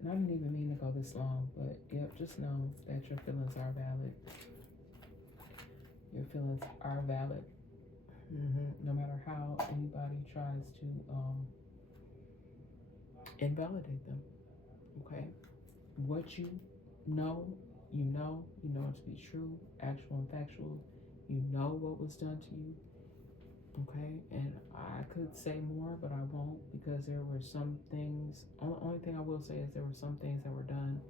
And I didn't even mean to go this long, but yep, just know that your feelings are valid. Your feelings are valid. No matter how anybody tries to invalidate them. Okay. What know, you know it to be true, actual and factual. You know what was done to you. Okay, and I could say more, but I won't, because there were some things. Only thing I will say is there were some things that were done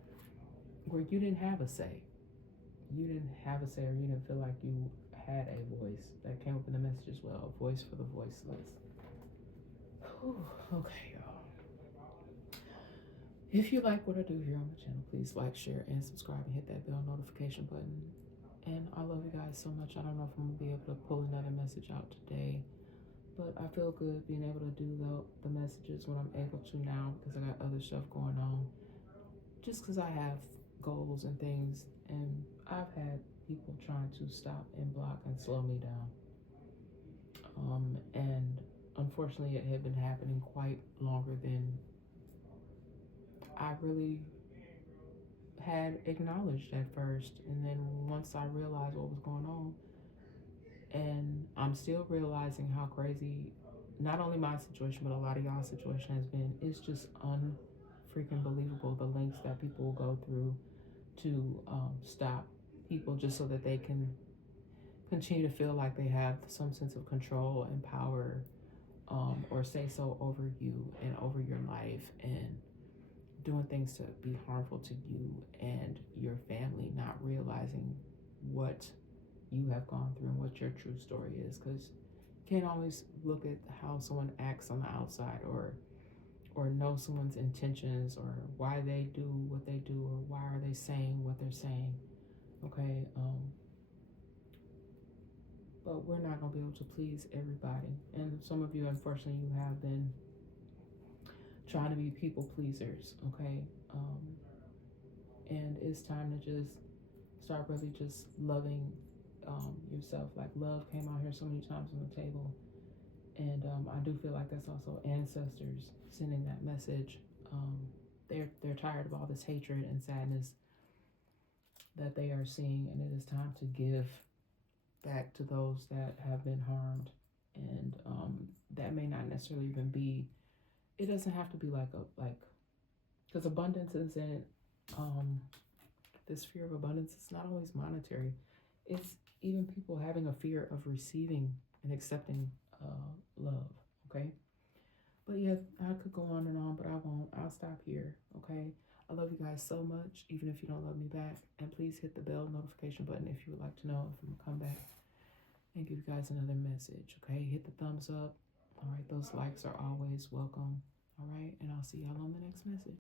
where you didn't have a say. You didn't have a say, or you didn't feel like you had a voice. That came up in the message as well. A voice for the voiceless. Whew, okay, y'all. If you like what I do here on my channel, please like, share, and subscribe, and hit that bell notification button. And I love you guys so much. I don't know if I'm going to be able to pull another message out today, but I feel good being able to do the messages when I'm able to now, because I got other stuff going on. Just because I have goals and things, and I've had people trying to stop and block and slow me down. And unfortunately, it had been happening quite longer than I really had acknowledged at first. And then once I realized what was going on, and I'm still realizing how crazy not only my situation but a lot of y'all's situation has been, it's just unfreaking believable, the lengths that people will go through to stop people just so that they can continue to feel like they have some sense of control and power, or say so over you and over your life, and doing things to be harmful to you and your family, not realizing what you have gone through and what your true story is. Because you can't always look at how someone acts on the outside, or know someone's intentions, or why they do what they do, or why are they saying what they're saying. Okay, but we're not going to be able to please everybody. And some of you, unfortunately, you have been trying to be people pleasers. Okay, and it's time to just start really just loving yourself. Like, love came out here so many times on the table, and I do feel like that's also ancestors sending that message. They're tired of all this hatred and sadness that they are seeing, and it is time to give back to those that have been harmed. And that may not necessarily even be, it doesn't have to be like because abundance isn't, this fear of abundance is not always monetary. It's even people having a fear of receiving and accepting love. Okay, but yeah, I could go on and on, but I won't. I'll stop here. Okay, I love you guys so much, even if you don't love me back. And please hit the bell notification button if you would like to know if I'm gonna come back and give you guys another message. Okay, hit the thumbs up. All right, those likes are always welcome. All right, and I'll see y'all on the next message.